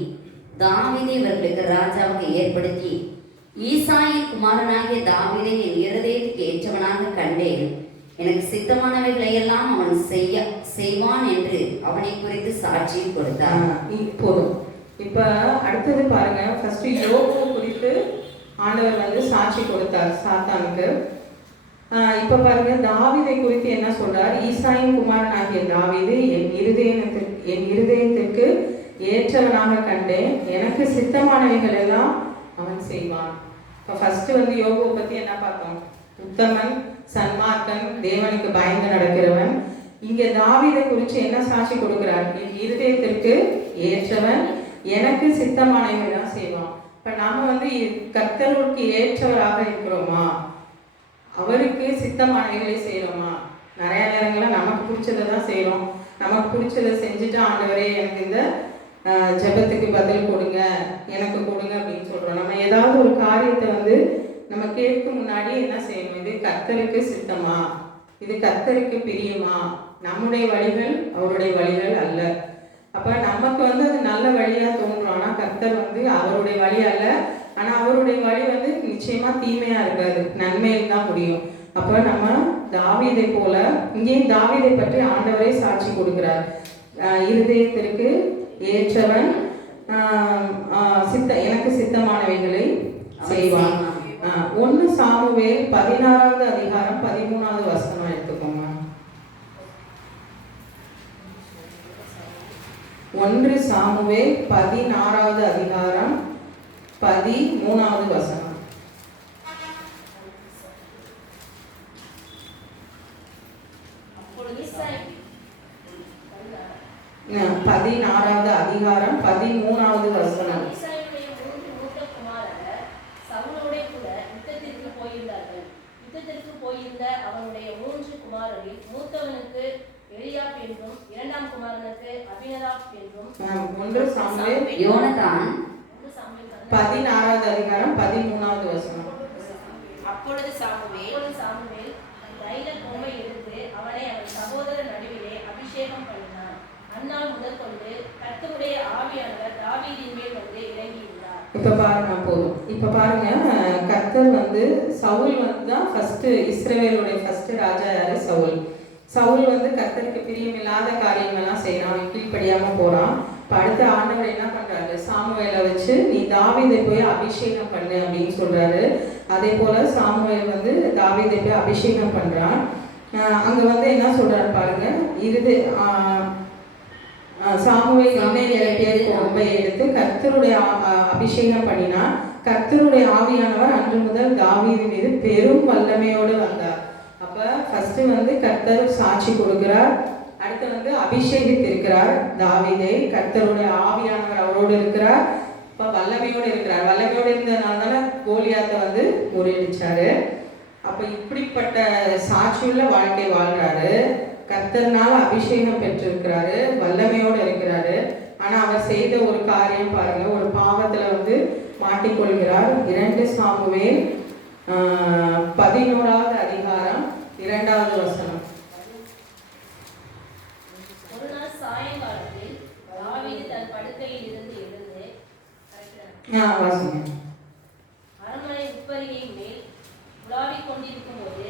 தாவீதை இவர்களுக்கு ராஜாவுக்கு ஏற்படுத்தி, ஈசாயின் குமாரனாகிய தாவீதை என் இருதயத்துக்கு ஏற்றவனாக கண்டேன், எனக்கு சித்தமானவைகளை எல்லாம் அவன் செய்வான் என்று அவனை குறித்து சாட்சியும் கொடுத்தார். போதும். இப்போ அடுத்தது பாருங்க, ஃபர்ஸ்ட் யோபு குறித்து ஆண்டவர் வந்து சாட்சி கொடுத்தார் சாத்தானுக்கு. இப்போ பாருங்க, தாவீதை குறித்து என்ன சொல்றார்? ஈசாயின் குமாரன் ஆகிய தாவீது என் இருதயத்திற்கு ஏற்றவனாக கண்டேன், எனக்கு சித்தமானவைகள் எல்லாம் அவன் செய்வான். இப்போ ஃபர்ஸ்ட் வந்து யோபுவை பத்தி என்ன பார்த்தோம்? உத்தமன், சன்மார்க்கன், தேவனுக்கு பயந்து நடக்கிறவன். இங்க தாவீதை குறித்து என்ன சாட்சி கொடுக்கிறார்? என் இருதயத்திற்கு ஏற்றவன், எனக்கு சித்தமானவைகள் எல்லாம் செய்வான். இப்போ நாம வந்து கர்த்தருக்கு ஏற்றவராக இருக்கிறோமா? அவருக்கு சித்தமானவைகளை செய்கிறோமா? நிறைய நேரங்களில் நமக்கு பிடிச்சதை தான் செய்கிறோம். நமக்கு பிடிச்சதை செஞ்சுட்டு ஆண்டவரே எனக்கு இந்த ஜெபத்துக்கு பதில் கொடுங்க, எனக்கு கொடுங்க அப்படின்னு சொல்கிறோம். நம்ம ஏதாவது ஒரு காரியத்தை வந்து நம்ம கேட்கும் முன்னாடி என்ன செய்யணும்? இது கர்த்தருக்கு சித்தமா, இது கர்த்தருக்கு பிரியுமா? நம்முடைய வழிகள் அவருடைய வழிகள் அல்ல. அப்போ நமக்கு வந்து அது நல்ல வழியாக தோன்றும். ஆனால் கர்த்தர் வந்து அவருடைய வழி அல்ல. ஆனால் அவருடைய வழி வந்து நிச்சயமாக தீமையாக இருக்காது, நன்மையில் தான் முடியும். அப்போ நம்ம தாவீதை போல இங்கேயும் தாவீதை பற்றி ஆண்டவரே சாட்சி கொடுக்கிறார். இருதயத்திற்கு ஏற்றவன், எனக்கு சித்தமானவைகளை செய்வான். 1 சாமுவேல் 16வது அதிகாரம் 13வது வசனம் எடுத்துக்கோங்க. 1 சாமுவேல் 16வது அதிகாரம் 13வது வசனம். 16வது அதிகாரம் 13வது வசனம். ஈசாயினுடைய 3 மூத்த குமாரர் சவுலோடே கூட யுத்தத்திற்கு போயிருந்தார்கள். யுத்தத்திற்கு போயிருந்த அவனுடைய 3 குமாரரில் மூத்தவனுக்கு எலியாப் என்றும், 2ஆம் குமாரனுக்கு அபினதாப் என்றும், 1 சாமுவேல் யோனத்தான் 1 சாமுவேல் 16வது அதிகாரம் 13வது வசனம். அப்பொழுது சாமுவேல் தைல பொம்மை எடுத்து அவனை அவன் சகோதரர் நடுவிலே அபிஷேகம் பண்ணினான். அந்நாள் முதற்கொண்டு கர்த்தருடைய ஆவியானவர் தாவீதின் மேல் வந்து இறங்கியிருந்தார். இப்ப பாருங்க கர்த்தர் வந்து சவுல் வந்து தான் ஃபர்ஸ்ட் இஸ்ரவேலுடைய ஃபர்ஸ்ட் ராஜா யாரு? சவுல் வந்து கர்த்தருக்கு பிரியமில்லாத காரியங்கள்லாம் செய்யறான், அவன் கீழ்ப்படியாம போறான். இப்ப அடுத்த ஆண்டவர் என்ன பண்றாரு? சாமுவேலை வச்சு நீ தாவீதை போய் அபிஷேகம் பண்ணு அப்படின்னு சொல்றாரு. அதே போல சாமுவேல் வந்து தாவீதை போய் அபிஷேகம் பண்றான். அங்க வந்து என்ன சொல்றாரு பாருங்க, சாமுவேல் எண்ணெய் நிரப்பிய கொம்பை எடுத்து கர்த்தருடைய அபிஷேகம் பண்ணினா, கர்த்தருடைய ஆவியானவர் அன்று முதல் தாவீது மீது பெரும் வல்லமையோடு வந்தார். அப்ப ஃபர்ஸ்ட் வந்து கர்த்தர் சாட்சி கொடுக்கிறார், அடுத்து வந்து அபிஷேகித்திருக்கிறார் தாவீதை. கர்த்தருடைய ஆவியானவர் அவரோடு இருக்கிறார், இப்ப வல்லமையோடு இருக்கிறார். வல்லமையோடு இருந்ததுனால கோலியாத்தை வந்து முறியடிச்சாரு. அப்ப இப்படிப்பட்ட சாட்சியுள்ள வாழ்க்கை வாழ்றாரு, கர்த்தர்னால அபிஷேகம் பெற்றிருக்கிறாரு, வல்லமையோடு இருக்கிறாரு. ஆனா அவர் செய்த ஒரு காரியம் பாருங்க, ஒரு பாவத்துல வந்து மாட்டிக்கொள்கிறார். 2 சாமுவேல் 11வது அதிகாரம் 2வது வசனம். ஒரு நாள் சாயங்காலத்தில் தாவீது தன் படுக்கையில் இருந்து எழுந்து அரண்மனை உப்பரிகையின் மேல் உலாவிக் கொண்டிருக்கும் போது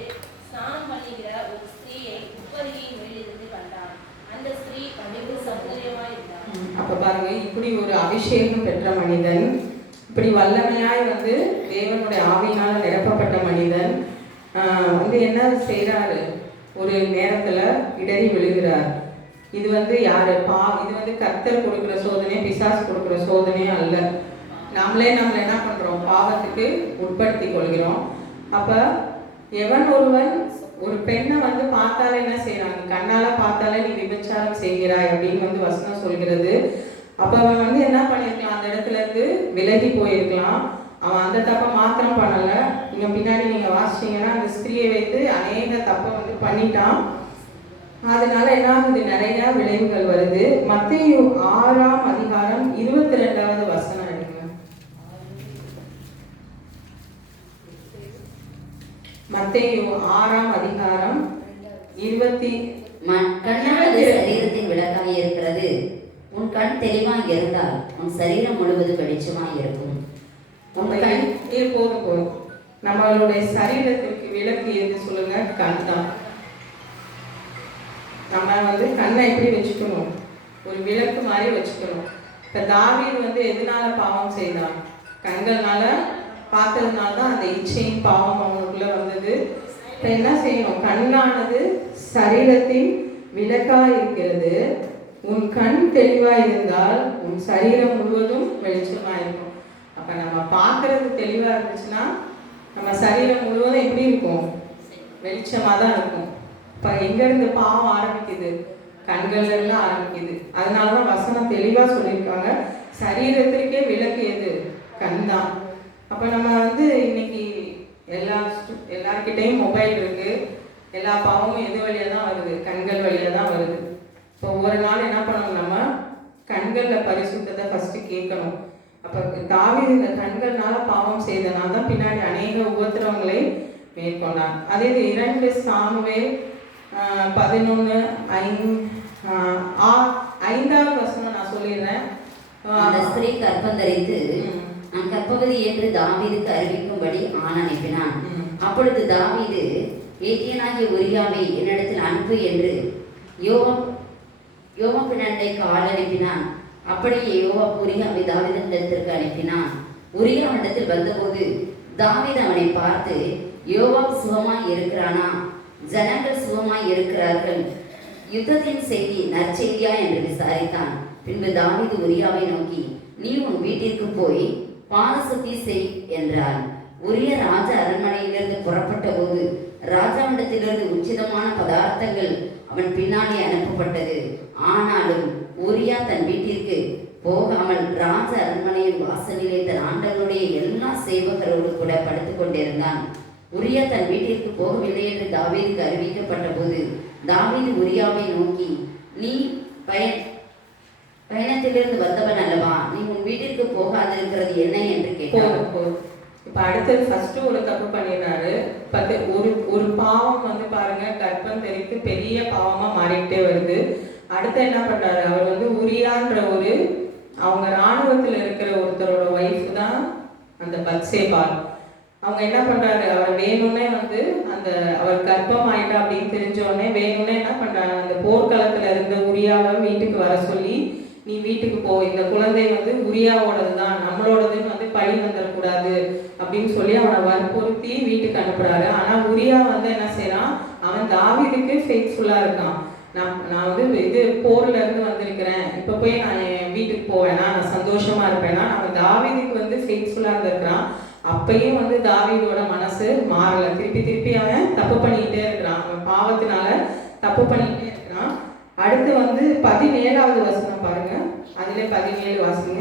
ஸ்நானம் பண்ணுகிற ஒரு ஸ்திரீயை உப்பரிகையின் மேல் இருந்து கண்டான். அந்த ஸ்திரீ மிகவும் சௌந்தரியமாய் இருந்தாள். அப்ப பாருங்க, இப்படி ஒரு அபிஷேகம் பெற்ற மனிதன், இப்படி வல்லமையாய் வந்து தேவனுடைய ஆவியினால நிரப்பப்பட்ட மனிதன் வந்து என்ன செய்யறாரு? ஒரு நேரத்துல இடறி விழுகிறார். இது வந்து யாரு? இது வந்து கர்த்தர் கொடுக்கிற சோதனை, பிசாசு கொடுக்கிற சோதனையும் அல்ல. நம்மளை என்ன பண்றோம்? பாவத்துக்கு உட்படுத்தி கொள்கிறோம். அப்ப எவன் ஒருவன் ஒரு பெண்ணை வந்து பார்த்தாலே என்ன செய்யறாங்க? கண்ணால பார்த்தாலே நீ விபச்சாரம் செய்கிறாய் அப்படின்னு வந்து வசனம் சொல்கிறது. அப்ப அவன் வந்து என்ன பண்ணிருக்கலாம்? அந்த இடத்துல இருந்து விலகி போயிருக்கலாம். அவன் அந்த தப்பை மாத்திரம் பண்ணல, நீங்க பின்னாடி நீங்க வாசிச்சீங்கன்னா அந்த ஸ்திரீயை வைத்து அநேக தப்பை வந்து பண்ணிட்டான். அதனால என்ன ஆகுது? நிறைய விளைவுகள் வருது. மத்தேயு 6ஆம் அதிகாரம் 22வது வசனம் எடுங்க. மத்தேயு 6ஆம் அதிகாரம் 20. கண்ணானது சரீரத்தின் விளக்காய் இருக்கிறது. உன் கண் தெளிவாய் இருந்தால் உன் சரீரம் முழுவதும் வெளிச்சமாய் இருக்கும். உன் கண் போதும். நம்மளுடைய சரீரத்திற்கு விளக்கு எது சொல்லுங்க? கண் தான். நம்ம வந்து கண்ணை எப்படி வச்சுக்கணும்? ஒரு விளக்கு மாதிரி வச்சுக்கணும். இப்ப தாவீது வந்து எதனால பாவம் செய்தான்? கண்கள்னால பார்த்ததுனால தான் அந்த இச்சையின் பாவம் அவனுக்குள்ள வந்தது. இப்ப என்ன செய்யணும்? கண்ணானது சரீரத்தின் விளக்காய் இருக்கிறது. உன் கண் தெளிவாய் இருந்தால் உன் சரீரம் முழுவதும் வெளிச்சமா இருக்கும். அப்ப நம்ம பார்க்கறது தெளிவா இருந்துச்சுன்னா நம்ம சரீரம் முழுவதும் எப்படி இருக்கும்? வெளிச்சமா தான் இருக்கும். இப்ப எங்க இருந்து பாவம் ஆரம்பிக்குது? கண்கள்ல இருந்து ஆரம்பிக்குது. அதனாலதான் வசனம் தெளிவா சொல்லியிருக்காங்க, சரீரத்திற்கே விளக்கு எது? கண் தான். அப்ப நம்ம வந்து இன்னைக்கு எல்லார்கிட்டையும் மொபைல் இருக்கு. எல்லா பாவமும் எது வழியா தான் வருது? கண்கள் வழியா தான் வருது. இப்போ ஒரு நாள் என்ன பண்ணணும்? நம்ம கண்கள்ல பரிசுத்தத்தை ஃபர்ஸ்ட் கேட்கணும். அப்ப தாவீது இந்த கண்கள்னால பாவம் செய்தனால தான் பின்னாடி அநேக உபத்திரவங்களை மேற்கொண்டான். அதே 2 சாமுவேல் 11:5வது வசனம் நான் சொல்லிடுறேன். அந்த ஸ்திரீ கர்ப்பந்தரித்து நான் கர்ப்பவதி என்று தாவீதுக்கு அறிவிக்கும்படி ஆண் அனுப்பினான். அப்பொழுது தாவீது ஏத்தியனாகிய உரியாவை என்னிடத்தில் அனுப்பு என்று யோவாபினிடத்திற்கு ஆள் அனுப்பினான். அப்படியே யோவாப் உரியாவை தாவீதிடத்திற்கு அனுப்பினான். உரியாவிடத்தில் வந்தபோது தாவீது அவனை பார்த்து, யோவாப் சுகமாய் இருக்கிறானா? ஜனங்கள் சுகமாய் இருக்கிறார்கள். யுத்தத்தின் செய்தி நற்செய்தியா என்று விசாரித்தான். பின்பு தாவீது உரியாவை நோக்கி, நீ உன் வீட்டிற்கு போய் பானசுத்தி செய் என்றான். உரிய ராஜ அரண்மனையிலிருந்து புறப்பட்ட போது ராஜாவிடத்திலிருந்து உச்சிதமான பதார்த்தங்கள் அவன் பின்னாலே அனுப்பப்பட்டது. ஆனாலும் உரியா தன் வீட்டிற்கு போகாமல் ராஜ அரண்மனையின் வாசலிலே தன் ஆண்டவனுடைய எல்லா சேவகரோடு கூட படுத்துக் கொண்டிருந்தான். உரியா தன் வீட்டிற்கு போகவில்லை என்று தாவீதுக்கு அறிவிக்கப்பட்ட போது தாவீது உரியாவை நோக்கி, நீ பயணத்திலிருந்து வந்தவன் அல்லவா? நீ உன் வீட்டிற்கு போகாதிருக்கிறது என்ன என்று கேட்டான். இப்ப அடுத்தது ஃபர்ஸ்ட் ஒரு தப்பு பண்ணிடுறாரு. ஒரு பாவம் வந்து பாருங்க, கர்ப்பம் தெரித்து பெரிய பாவமா மாறிக்கிட்டே வருது. அடுத்து என்ன பண்றாரு, அவர் வந்து உரியான்ற அவங்க இராணுவத்தில் இருக்கிற ஒருத்தரோட ஒய்ஃப் தான் அந்த பத்சேபாள். அவங்க என்ன பண்றாரு, அவர் வேணும்னே வந்து அவர் கர்ப்பம் ஆயிட்டா அப்படின்னு தெரிஞ்ச உடனே வேணும்னே என்ன பண்றாரு, அந்த போர்க்களத்துல இருந்த உரியாவை வீட்டுக்கு வர சொல்லி, நீ வீட்டுக்கு போ, இந்த குழந்தை வந்து உரியாவோடது தான், நம்மளோடதுன்னு வந்து பழி வந்துடக்கூடாது அப்படின்னு சொல்லி அவனை வற்புறுத்தி வீட்டுக்கு அனுப்புறாரு. ஆனா உரியா வந்து என்ன செய்யறான், அவன் தாவீதுக்கு ஃபெய்த்ஃபுல்லா இருக்கான். நான் வந்து இது போர்ல இருந்து வந்திருக்கிறேன், இப்ப போய் நான் என் வீட்டுக்கு போவேனா, நான் சந்தோஷமா இருப்பேனா, அவன் தாவீதுக்கு வந்து ஃபெய்த்ஃபுல்லா இருந்திருக்கிறான். அப்பயும் வந்து தாவீதோட மனசு மாறல. திருப்பி அவன் தப்பு பண்ணிக்கிட்டே இருக்கிறான், அவன் பாவத்தினால தப்பு பண்ணிக்கிட்டே இருக்கிறான். அடுத்து வந்து 17வது வசனம் பாருங்க, அதுல 17 வாசிங்க.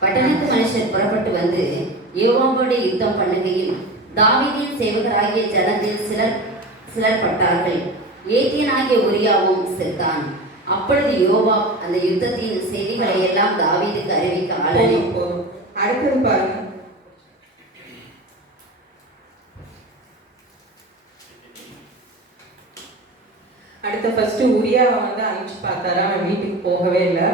பட்டணத்து மனுஷர் புறப்பட்டு வந்து யோவாபோடு யுத்தம் பண்ணுகையில் தாவீதின் சேவகராகிய ஜனத்தில் சிலர் பட்டார்கள். ஏத்தியனாகிய உரியாவும் செத்தான். அப்பொழுது யோவாப் அந்த யுத்தத்தின் செய்திகளை எல்லாம் தாவீதுக்கு அறிவிக்க ஆளனை அடுத்தது பாருங்க, அடுத்த ஃபர்ஸ்ட் உரியாவை வந்து அனுப்பிச்சு பார்த்தாரு, அவன் வீட்டுக்கு போகவே இல்லை.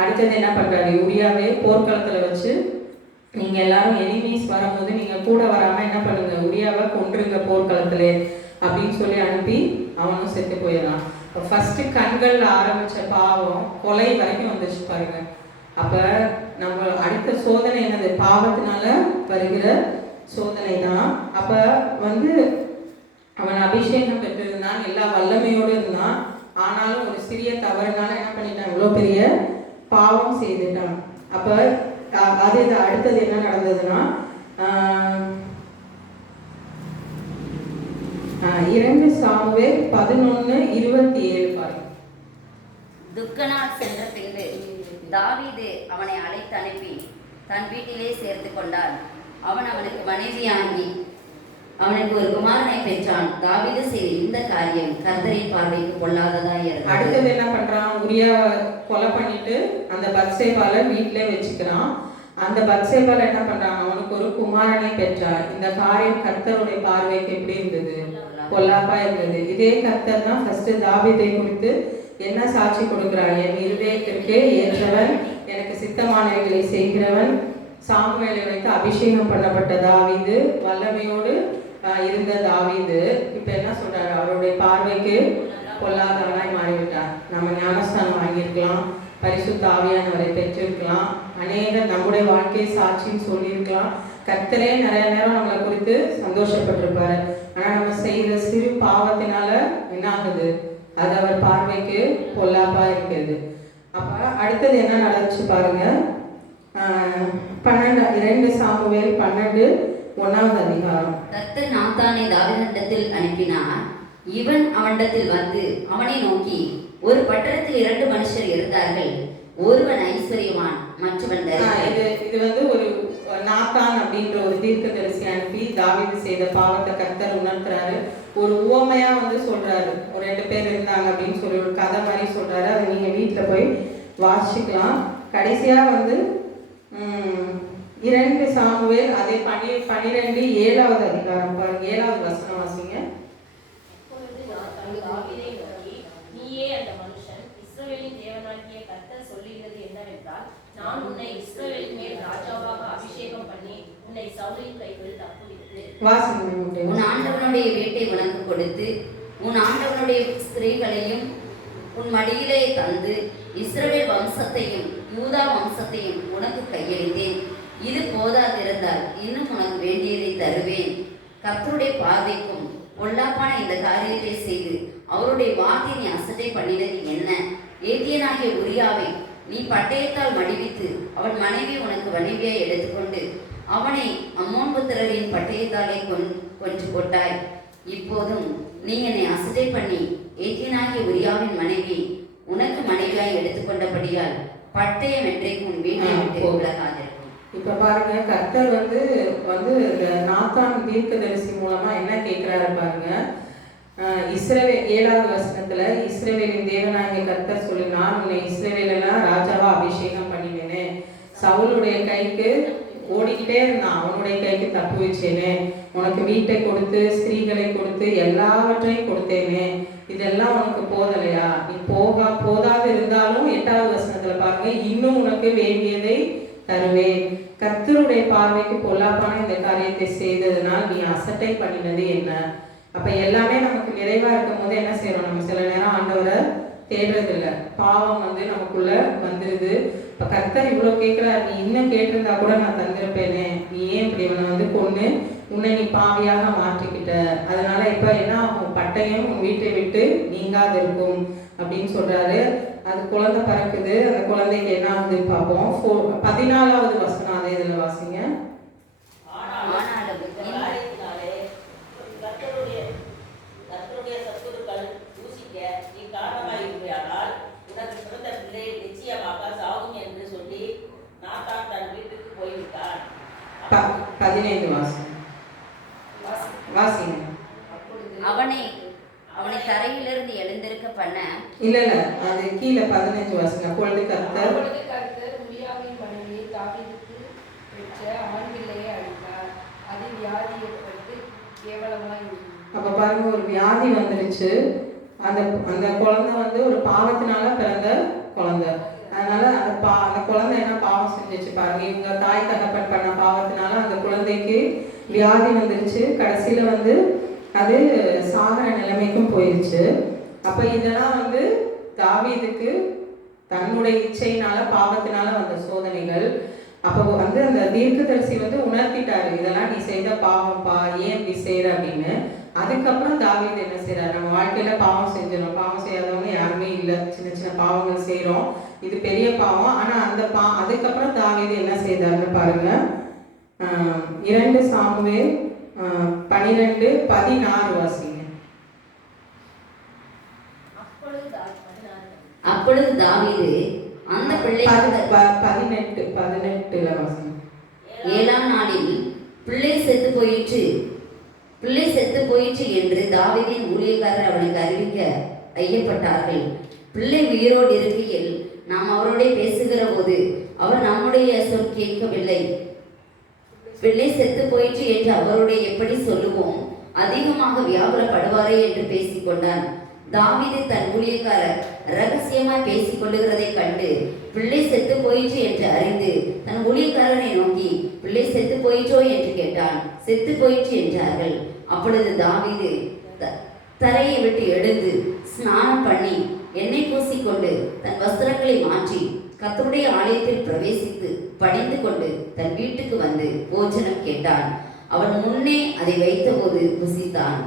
அடுத்தது என்ன பண்றாரு, உரியாவே போர்க்களத்துல வச்சு நீங்க எல்லாரும் எனிமீஸ் வரும்போது நீங்க கூட வராம என்ன பண்ணுங்க, உரியாவை கொன்றுங்க போர்க்களத்துல அப்படின்னு சொல்லி அனுப்பி அவனும் செத்து போயிடலாம். இப்போ ஃபர்ஸ்ட் கண்கள் ஆரம்பிச்ச பாவம் கொலை வரைக்கும் வந்துச்சு பாருங்க. அப்ப நம்ம அடுத்த சோதனை என்னது, பாவத்தினால வருகிற சோதனை தான். அப்ப வந்து அவன் அபிஷேகம் பெற்றிருந்தான், எல்லா வல்லமையோடு இருந்தான். ஆனாலும் ஒரு சிறிய தவறுனால என்ன பண்ணிட்டான், இவ்வளோ பெரிய பாவம் செய்துட்டான். அப்ப அது அடுத்தது என்ன நடந்ததுன்னா, 2 சாமுவேல் 11:27 பாருங்க. துக்கநாள் சென்ற பின்பு தாவீது அவனை அழைத்து அனுப்பி தன் வீட்டிலே சேர்த்து கொண்டான். அவன் அவனுக்கு மனைவியாகி அவனுக்கு ஒரு குமாரனை பெற்றான். தாவீது செய்த இந்த காரியம் கர்த்தரின் பார்வைக்கு பொல்லாததாய் இருந்தது. அடுத்தது என்ன பண்றான், உரியாவை கொலை பண்ணிட்டு அந்த பத்சேபாலை வீட்டிலே வச்சுக்கிறான். அந்த பத்சேபாலை என்ன பண்றான், அவனுக்கு ஒரு குமாரனை பெற்றார். இந்த காரியம் கர்த்தருடைய பார்வைக்கு எப்படி இருந்தது, பொல்லாப்பா இருந்தது. இதே கர்த்தர் தான் ஃபர்ஸ்ட் தாவீதை குறித்து என்ன சாட்சி கொடுக்கிறார், என் இருதயத்திற்கு ஏற்றவன், எனக்கு சித்தமானவைகளை செய்கிறவன், சாமுவேலை வைத்து அபிஷேகம் பண்ணப்பட்ட தாவீது, வல்லமையோடு இருந்த தாவீது இப்ப என்ன சொல்றாரு, அவருடைய பார்வைக்கு பொல்லாதவனாய் மாறிவிட்டார். நம்ம ஞானஸ்தானம் வாங்கியிருக்கலாம், பரிசுத்த ஆவியானவரை பெற்றிருக்கலாம், அநேக நம்முடைய வாழ்க்கை சாட்சின்னு சொல்லியிருக்கலாம், கர்த்தரே நிறைய நேரம் நம்மளை குறித்து சந்தோஷப்பட்டிருப்பாரு. ஆனா நம்ம செய்த சிறு பாவத்தினால என்ன ஆகுது, அது அவர் பார்வைக்கு பொல்லாப்பா இருக்கிறது. அப்ப அடுத்தது என்ன நடந்துச்சு பாருங்க, 2 சாமுவேல் 12:1 அதிகாரம். கர்த்தர் நாத்தானை தாவீதினிடத்தில் அனுப்பினார். இவன் அவனிடத்தில் வந்து அவனை நோக்கி, ஒரு பட்டணத்தில் 2 மனுஷர் இருந்தார்கள், ஒருவன் ஐஸ்வர்யவான், மற்றவன் தரித்திரன். இது வந்து ஒரு நாத்தான் அப்படின்ற ஒரு தீர்க்கதரிசி அனுப்பி தாவீது செய்த பாவத்தை கர்த்தர் உணர்த்துறாரு. ஒரு உவமையா வந்து சொல்றாரு, ஒரு 2 பேர் இருந்தாங்க அப்படின்னு சொல்லி ஒரு கதை மாதிரி சொல்றாரு. அதை நீங்க வீட்டுல போய் வாசிக்கலாம். கடைசியா வந்து 2 சாமுவேல் அதே 12:7 அதிகாரம் பாருங்க, 7வது வசனம் வாசிங்க. நீயே அந்த மனுஷன், இஸ்ரவேலின் தேவனாகிய கர்த்தர் சொல்லுகிறது என்னவென்றால், நான் உன்னை இஸ்ரவேலின் மேல் ராஜாவாக அபிஷேகம் பண்ணி உன்னை சவுலின் கைகளில் தப்புவித்து வாசிங்க. உன் ஆண்டவனுடைய வீட்டை உனக்கு கொடுத்து உன் ஆண்டவனுடைய ஸ்திரீகளையும் உன் மடியிலே தந்து இஸ்ரவேல் வம்சத்தையும் யூதா வம்சத்தையும் உனக்கு கையளித்தேன். இது போதாதிருந்தால் இன்னும் உனக்கு வேண்டியதை தருவேன். கர்த்தருடைய பார்வைக்கும் பொல்லாப்பான இந்த காரியத்தை செய்து அவருடைய வார்த்தை நீ அசட்டை பண்ணினது என்ன? ஏத்தியனாகிய உரியாவை நீ பட்டயத்தால் மடிவித்து அவன் மனைவி உனக்கு மனைவியாய் எடுத்துக்கொண்டு அவனை அம்மோன் புத்திரரின் பட்டயத்தாலே கொன்று போட்டாய். இப்போதும் நீ என்னை அசட்டை பண்ணி ஏத்தியனாகிய உரியாவின் மனைவி உனக்கு மனைவியாய் எடுத்துக்கொண்டபடியால் பட்டயம் என்றைக்கு உன் வீட்டை விட்டு விலகாதிருக்கும். இப்ப பாருங்க, கர்த்தர் வந்து இந்த நாத்தான் தீர்க்கதரிசி மூலமா என்ன கேட்கிறாரு பாருங்க. இஸ்ரவேல் 7வது வசனத்துல இஸ்ரவேலின் தேவனாகிய கர்த்தர் சொல்லி, நான் உன்னை இஸ்ரவேலெல்லாம் ராஜாவா அபிஷேகம் பண்ணினேனே, சவுலுடைய கைக்கு ஓடிக்கிட்டே இருந்தான், அவனுடைய கைக்கு தப்பு வச்சேனே, உனக்கு வீட்டை கொடுத்து ஸ்திரீகளை கொடுத்து எல்லாவற்றையும் கொடுத்தேனே, இதெல்லாம் உனக்கு போதலையா? நீ போதாது இருந்தாலும் 8வது வசனத்துல பாருங்க, இன்னும் உனக்கு வேண்டியதை தருவேன். கர்த்தருடைய பார்வைக்கு பொல்லாப்பான இந்த காரியத்தை செய்ததுனால் நீ அசட்டை பண்ணினது என்ன? அப்ப எல்லாமே நமக்கு நிறைவா இருக்கும் போது என்ன செய்யறோம்? நம்ம சில நேரம் ஆண்டவரை தேடுறது இல்லை, பாவம் நமக்குள்ள வந்துருது. இப்ப கர்த்தர் இவ்வளவு கேட்கிறார், நீ இன்னும் கேட்டிருந்தா கூட நான் தந்திருப்பேனே, நீ ஏன் இப்படி இவனை கொன்னு உன்னை நீ பாவியாக மாற்றிக்கிட்ட, அதனால இப்ப என்ன ஆகும்? பட்டயம் உன் வீட்டை விட்டு நீங்காது இருக்கும் அப்படின்னு சொல்றாரு. அது குழந்தை பறக்குது, அந்த குழந்தைக்கு என்ன ஆகுதுன்னு பார்ப்போம். 14வது வசனம் அதே இதுல வாசிங்க. கர்த்தருடைய சத்துருக்கள் தூசிக்க நீ காரணமாயிருப்பானால் உனக்கு பிறந்த பிள்ளை நிச்சயமாக சாகும் என்று சொல்லி நாத்தான் தன் வீட்டுக்கு போய்விட்டான். 15 வாசிங்க. அவனை தரையிலிருந்து எழுந்திருக்க பண்ண இல்ல அது கீழே 15 வாசிங்க. அப்பொழுது கர்த்தர் உரியாவின் மனைவி தாவீதுக்கு பெற்ற ஆண் பிள்ளையை அழித்தார். அது வியாதி ஏற்பட்டு கேவலமாய். அப்ப பாருங்க, ஒரு வியாதி வந்துருச்சு. அந்த குழந்தை ஒரு பாவத்தினால பிறந்த குழந்தை. அதனால அந்த குழந்தை என்ன பாவம் செஞ்சிச்சு பாருங்க. இவங்க தாய் தகப்பன் பண்ண பாவத்தினால அந்த குழந்தைக்கு வியாதி வந்துருச்சு. கடைசியில அது சாகர நிலைமைக்கும் போயிருச்சு. அப்ப இதெல்லாம் தாவீதுக்கு தன்னுடைய இச்சையினால பாவத்தினால வந்த சோதனைகள். அப்போ அந்த தீர்க்கதரிசி உணர்த்திட்டாரு, இதெல்லாம் நீ செய்த பாவம்பா, ஏன் இப்படி செய்யற அப்படின்னு. அதுக்கப்புறம் தாவீது என்ன செய்யறாரு? நம்ம வாழ்க்கையில பாவம் செஞ்சிடும், பாவம் செய்யாதவங்க யாருமே இல்லை, சின்ன சின்ன பாவங்கள் செய்யறோம், இது பெரிய பாவம். ஆனா அதுக்கப்புறம் தாவீது என்ன செய்தாருன்னு பாருங்க. 2 சாமுவேல் 12:16 வாசிங்க. அப்பொழுது தாவீது அந்த பிள்ளை 18 வாசிங்க. 7ஆம் நாளில் பிள்ளை செத்து போயிற்று என்று தாவீதின் ஊழியக்காரர் அவனுக்கு அறிவிக்க ஐயப்பட்டார்கள். பிள்ளை உயிரோடு இருக்கையில் நாம் அவரோட பேசுகிற போது அவர் நம்முடைய சொல் கேட்கவில்லை. பிள்ளை செத்து போயிற்று என்று அவரோட எப்படி சொல்லுவோம்? அதிகமாக வியாகுலப்படுவாரே என்று பேசிக்கொண்டான். தாவீது தன் ஊழியக்காரர் ரகசியமாய் பேசிக் கொள்ளுகிறதை கண்டு பிள்ளை செத்து போயிற்று என்று அறிந்து தன் ஊழியக்காரனை நோக்கி, பிள்ளை செத்து போயிற்றோ என்று கேட்டான். செத்து போயிற்று என்றார்கள். அப்பொழுது தாவீது தரையை விட்டு எழுந்து ஸ்நானம் பண்ணி எண்ணெய் பூசிக்கொண்டு தன் வஸ்திரங்களை மாற்றி கர்த்தருடைய ஆலயத்தில் பிரவேசித்து பணிந்து கொண்டு தன் வீட்டுக்கு வந்து போஜனம் கேட்டான். அவன் முன்னே அதை வைத்தபோது புசித்தான்.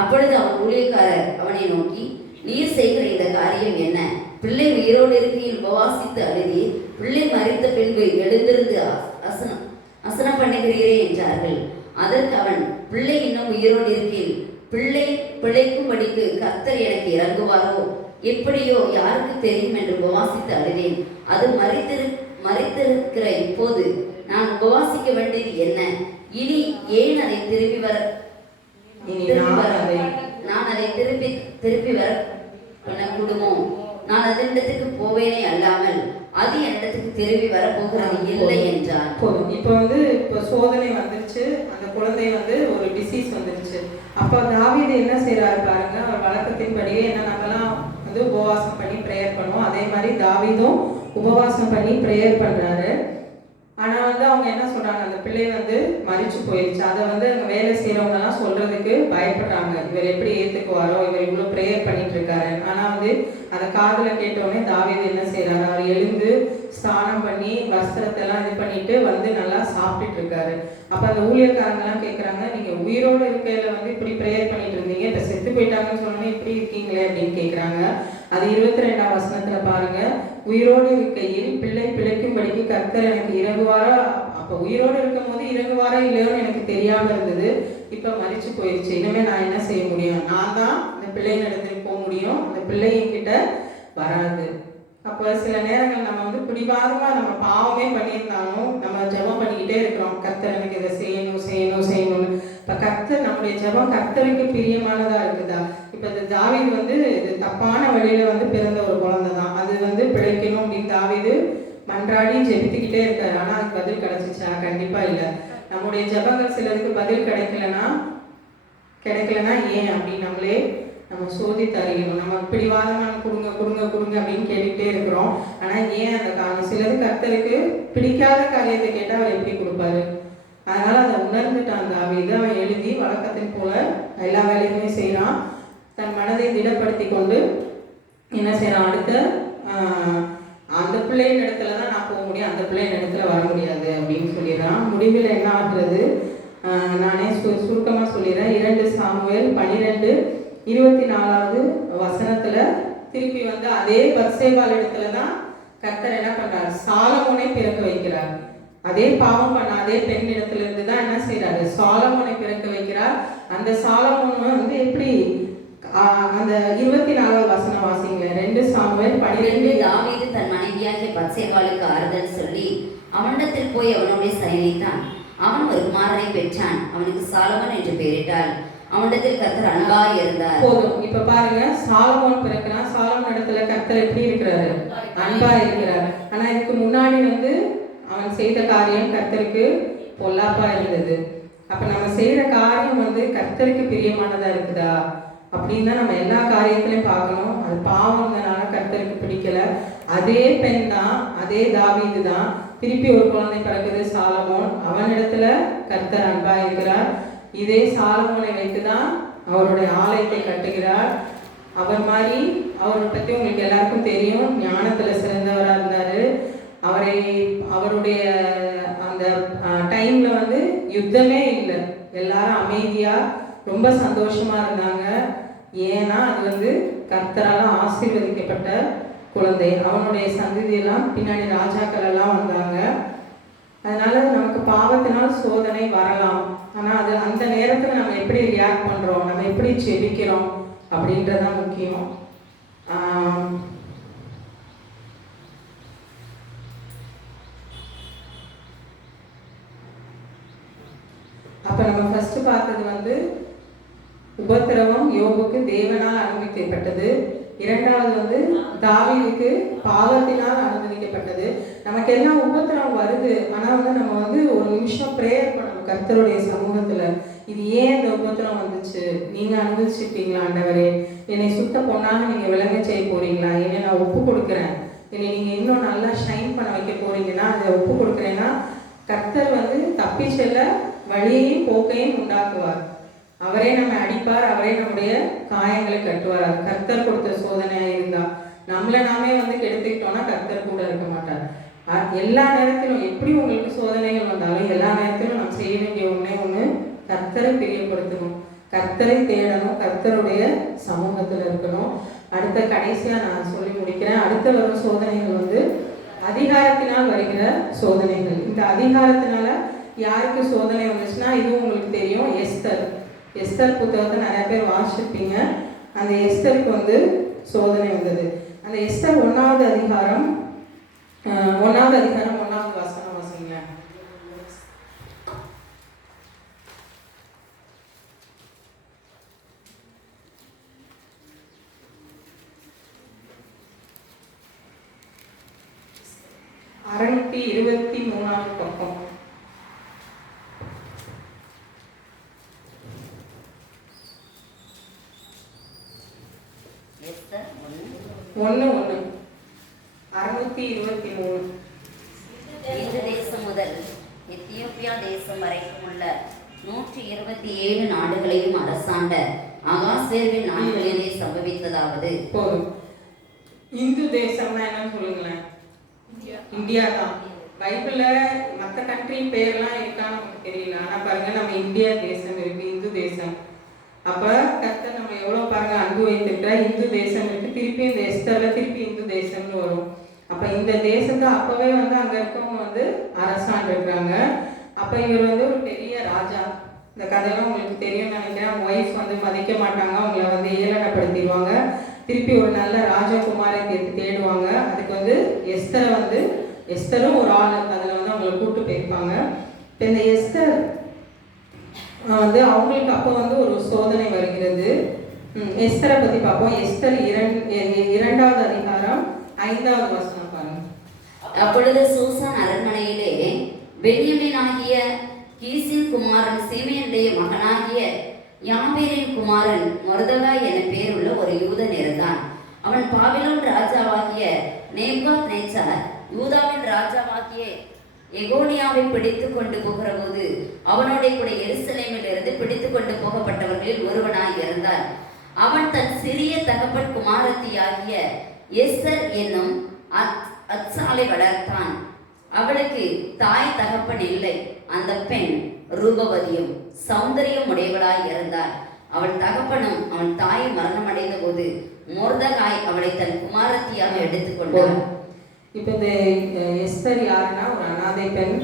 அப்பொழுது அவன் ஊழியக்காரர் அவனை நோக்கி, நீர் செய்கிற இந்த காரியம் என்ன? பிள்ளை உயிரோடு இருக்கையில் உபவாசித்து அழுதி, பிள்ளை மரித்த பின்பு எழுந்திருந்து அசனம் பண்ணுகிறீரே என்றார்கள். அதற்கு அவன், பிள்ளை இன்னும் உயிரோடு இருக்கையில் பிள்ளை பிழைக்கும்படிக்கு கர்த்தர் எனக்கு இறங்குவாரோ எப்படியோ யாருக்கு தெரியும் என்று உபவாசித்து அழுதேன். அது மரித்திருக்கிற இப்போது நான் உபவாசிக்க வேண்டியது என்ன? இனி ஏன் அதை நான் அதை திருப்பி வர பண்ணக்கூடுமோ? நான் அதனிடத்துக்கு போவேனே அல்லாமல் அது என்னிடத்துக்கு திரும்பி வரப்போகிறது இல்லை என்றான். இப்போ சோதனை வந்துருச்சு, அந்த குழந்தை ஒரு டிசீஸ் வந்துருச்சு. அப்போ தாவீது என்ன செய்யறாரு பாருங்க. அவர் வழக்கத்தின்படியே என்ன நம்மலாம் உபவாசம் பண்ணி ப்ரேயர் பண்ணுவோம், அதே மாதிரி தாவீதும் உபவாசம் பண்ணி ப்ரேயர் பண்றாரு. ஆனா அவங்க என்ன சொல்றாங்க, அந்த பிள்ளை மரிச்சு போயிடுச்சு. அதை அங்க வேலை செய்யறவங்க எல்லாம் சொல்றதுக்கு பயப்படுறாங்க, இவர் எப்படி ஏத்துக்குவாரோ, இவர் இவ்வளவு ப்ரேயர் பண்ணிட்டு இருக்காரு. ஆனா அதை காதுல கேட்டவுடனே தாவீது என்ன செய்யறாரு, அவர் எழுந்து ஸ்நானம் பண்ணி வஸ்திரத்தை எல்லாம் இது பண்ணிட்டு நல்லா சாப்பிட்டுட்டு இருக்காரு. அப்ப அந்த ஊழியக்காரங்க எல்லாம் கேட்கறாங்க, நீங்க உயிரோடு இருக்கையில இப்படி ப்ரேயர் பண்ணிட்டு இருந்தீங்க, இப்ப செத்து போயிட்டாங்கன்னு சொன்னோன்னே இப்படி இருக்கீங்களே அப்படின்னு கேட்கறாங்க. அது 22ஆம் வசனத்துல பாருங்க, உயிரோடு இருக்கையில் பிள்ளை பிழைக்கும்படிக்கு கர்த்தர் எனக்கு இறங்குவாரோ. அப்ப உயிரோடு இருக்கும் போது இறங்குவாரோ இல்லையோன்னு எனக்கு தெரியாம இருந்தது. இப்போ மறிச்சு போயிடுச்சு, இனிமேல் நான் என்ன செய்ய முடியும்? நான் தான் அந்த பிள்ளைங்க இடத்துக்கு போக முடியும், அந்த பிள்ளை என்கிட்ட வராது. அப்போ சில நேரங்கள் நம்ம வந்து பிடிவாதமாக நம்ம பாவமே பண்ணியிருந்தாலும் நம்ம ஜெபம் பண்ணிக்கிட்டே இருக்கிறோம், கர்த்தர் எனக்கு இதை செய்யணும் செய்யணும் செய்யணும்னு. இப்போ கர்த்தர் நம்முடைய ஜெபம் கர்த்தருக்கு பிரியமானதாக இருக்குதா? இப்போ இந்த தாவீது வந்து இது தப்பான வழியில் வந்து பிறந்த ஒரு குழந்தை தான், அது வந்து பிழைக்கணும் அப்படின்னு தாவீது மன்றாடி ஜெபித்துக்கிட்டே இருக்காரு. ஆனால் அதுக்கு பதில் கிடைச்சிச்சா? கண்டிப்பாக இல்லை. நம்முடைய ஜெபங்கள் சிலருக்கு பதில் கிடைக்கலன்னா ஏன் அப்படின்னு நம்மளே நம்ம சோதித்து அறியணும். நம்ம பிடிவாதமாக கொடுங்க கொடுங்க கொடுங்க அப்படின்னு கேட்டுக்கிட்டே இருக்கிறோம். ஆனால் ஏன் அந்த காரணம்? சிலது கர்த்தருக்கு பிடிக்காத காரியத்தை கேட்டால் அவர் எப்படி கொடுப்பாரு? அதனால் அதை உணர்ந்துட்டான் தாவீது. அவன் எழுதி வழக்கத்தின் போல எல்லா வேலையுமே செய்கிறான். தன் மனதை திடப்படுத்தி கொண்டு என்ன செய்கிறான்? அடுத்த அந்த பிள்ளையின் இடத்துல தான் நான் போக முடியும், அந்த பிள்ளையின் இடத்துல வர முடியாது அப்படின்னு சொல்லிடுறான். முடிவில் என்ன ஆகுறது? நானே சுருக்கமாக சொல்லிடுறேன். 2 சாமுவேல் 12:24 திருப்பி வந்து அதே பத்சேபாள் இடத்துல தான் கர்த்தர் என்ன பண்றாரு? சாலமோனை பிறக்க வைக்கிறார். அதே பாவம் பண்ண அதே பெண் இடத்துல இருந்து தான் என்ன செய்யறாரு? சாலமோனை பிறக்க வைக்கிறார். அந்த சாலமோன் வந்து எப்படி அந்த 24 வாசிங்க. 2 சாமுவேல் 12. தாவீது தன் மனைவியாகிய பத்சேபாளுக்கு ஆறுதல் சொல்லி அவனிடத்தில் போய் அவனுடைய சயனித்தான். அவன் ஒரு குமாரனை பெற்றான். அவனுக்கு சாலமோன் என்று பெயரிட்டாள். அவனிடத்தில் கர்த்தர் அன்பாய் இருந்தார். போதும். இப்ப பாருங்க, சாலமோன் பிறக்கிறான். சாலமோன் இடத்துல கர்த்தர் எப்படி இருக்கிறாரு? அன்பா இருக்கிறார். ஆனா இதுக்கு முன்னாடி வந்து அவன் செய்த காரியம் கர்த்தருக்கு பொல்லாப்பா இருந்தது. அப்ப நம்ம செய்யற காரியம் வந்து கர்த்தருக்கு பிரியமானதா இருக்குதா அப்படின்னு தான் நம்ம எல்லா காரியத்திலையும் பார்க்கணும். அது பாவம்னால கர்த்தருக்கு பிடிக்கல. அதே பெண் தான், அதே தாவீது தான். திருப்பி ஒரு குழந்தை பிறகுது, சாலமோன். அவனிடத்துல கர்த்தர் அன்பா இருக்கிறார். இதே சாலமோனை வைத்து தான் அவருடைய ஆலயத்தை கட்டுகிறார். அவர் மாதிரி அவரை பற்றி உங்களுக்கு எல்லாருக்கும் தெரியும், ஞானத்துல சிறந்தவராக இருந்தாரு. அவருடைய அந்த டைம்ல வந்து யுத்தமே இல்லை, எல்லாரும் அமைதியா ரொம்ப சந்தோஷமா இருந்தாங்க. ஏன்னா அது வந்து கர்த்தரால ஆசீர்வதிக்கப்பட்ட குழந்தை. அவனுடைய சந்ததியெல்லாம் பின்னாடி ராஜாக்கள் எல்லாம் வந்தாங்க. அதனால நமக்கு பாவத்தினால் சோதனை வரலாம். ஆனா அது அந்த நேரத்துல நம்ம எப்படி ரியாக்ட் பண்றோம், நம்ம எப்படி ஜெபிக்கிறோம் அப்படின்றதான் முக்கியம். அப்ப நம்ம ஃபர்ஸ்ட் பார்த்தது வந்து உபத்திரவம் யோபுக்கு தேவனால் அனுமதிக்கப்பட்டது. இரண்டாவது வந்து தாவீதுக்கு பாவத்தினால் அனுமதிக்கப்பட்டது. நமக்கு எல்லாம் உபத்திரவம் வருது. ஆனா வந்து நம்ம வந்து ஒரு நிமிஷம் ப்ரேயர் பண்ணணும் கர்த்தருடைய சமூகத்துல. இது ஏன் இந்த உபத்திரவம் வந்துச்சு? நீங்க அனுமதிச்சிருக்கீங்களா? ஆண்டவரே, என்னை சுத்த பொண்ணாக நீங்க விளங்க செய்ய போறீங்களா? என்னை நான் ஒப்பு கொடுக்குறேன். என்னை நீங்க இன்னும் நல்லா ஷைன் பண்ண வைக்க போறீங்கன்னா அதை ஒப்பு கொடுக்குறேன்னா கர்த்தர் வந்து தப்பி செல்ல வழியையும் போக்கையும் உண்டாக்குவார். அவரே நம்ம அடிப்பார், அவரே நம்முடைய காயங்களை கட்டுவார். அது கர்த்தர் கொடுத்த சோதனையா இருந்தா. நம்மளை நாமே வந்து கெடுத்துக்கிட்டோம்னா கர்த்தர் கூட இருக்க மாட்டார். எல்லா நேரத்திலும் எப்படி உங்களுக்கு சோதனைகள் வந்தாலும் எல்லா நேரத்திலும் நம்ம செய்ய வேண்டிய ஒண்ணு கர்த்தரை பிரியப்படுத்தணும், கர்த்தரை தேடணும், கர்த்தருடைய சமூகத்துல இருக்கணும். அடுத்த கடைசியா நான் சொல்லி முடிக்கிறேன். அடுத்த வரும் சோதனைகள் வந்து அதிகாரத்தினால் வருகிற சோதனைகள். இந்த அதிகாரத்தினால யாருக்கு சோதனை வந்துச்சுன்னா இதுவும் உங்களுக்கு தெரியும். எஸ்தர் புத்தகத்தை நிறைய பேர் வாசிச்சிருப்பீங்க. அந்த எஸ்தருக்கு வந்து சோதனை வந்தது. அந்த எஸ்தர் 1வது அதிகாரம் 1வது வசனம் வாசிங்க. அறுநூற்றி 23வது பக்கம். ஒன்று 623. இந்த தேசம் முதல் எத்தியோப்பியா தேசம் வரைக்கும் உள்ள 127 நாடுகளையும் அரசாண்ட அகாஸ்வேருவின் நாட்களிலே சம்பவித்ததாவது. போதும். இந்து தேசம்னா என்னன்னு சொல்லுங்களேன். இந்தியா தான். பைபிள்ல மற்ற கண்ட்ரி பேர்லாம் இருக்கான்னு நமக்கு தெரியல. ஆனா பாருங்க, நம்ம இந்தியா தேசம் இருக்கு, இந்து தேசம். அப்ப கர்த்தர் நம்ம எவ்வளவு பாருங்க அன்பு வைத்திருக்கிற. இந்து தேசம் இருக்கு, திருப்பி இந்த எஸ்தர்ல திருப்பி இந்து தேசம்னு வரும். அப்ப இந்த தேசத்தை அப்பவே வந்து அங்க இருக்கவங்க வந்து அரசாண்டு இருக்காங்க. அப்ப இவர் வந்து ஒரு பெரிய ராஜா, இந்த கதையெல்லாம் உங்களுக்கு தெரியும்னு நினைக்கிறேன். அவங்க ஒய்ஃப் வந்து மதிக்க மாட்டாங்க, அவங்கள வந்து ஏளனப்படுத்திடுவாங்க. திருப்பி ஒரு நல்ல ராஜகுமாரை தேடுவாங்க. அதுக்கு வந்து எஸ்தரும் ஒரு ஆள் அதில் வந்து அவங்கள கூப்பிட்டு போயிருப்பாங்க. இப்போ இந்த எஸ்தர் வந்து அவங்களுக்கு அப்போ வந்து ஒரு சோதனை வருகிறது. எஸ்தரை பற்றி பார்ப்போம். எஸ்தர் 2வது அதிகாரம் 5வது வசனம் பாருங்க. அப்பொழுது சூசான் அரண்மனையிலே பென்யமீனாகிய கீசின் குமாரன் சீமேனுடைய மகனாகிய யாபேரின் குமாரன் மொர்தெகாய் என பேருள்ள ஒரு யூதன் இருந்தான். அவன் பாபிலோன் ராஜாவாகிய நேபுகாத்நேச்சார் யூதாவின் ராஜாவாகிய எகோனியாவை பிடித்து கொண்டு போகிற போது அவனோட கூட எருசலேமில் இருந்து பிடித்து கொண்டு போகப்பட்டவர்களில் ஒருவனாய் இருந்தான். அவன் தன் சிறிய தகப்பன் குமாரத்தியாகிய எஸ்தர் என்னும் அத்சாலை வளர்த்தான். அவளுக்கு தாய் தகப்பன் இல்லை. அந்த பெண் ரூபவதியும் சௌந்தரியம் உடையவளாய் இருந்தாள். அவள் தகப்பனும் அவன் தாய் மரணம் அடைந்த போது மொர்தெகாய் அவளை தன் குமாரத்தியாக எடுத்துக்கொண்டான். இப்போ இந்த எஸ்தர் யாருன்னா ஒரு அனாதை பெண்.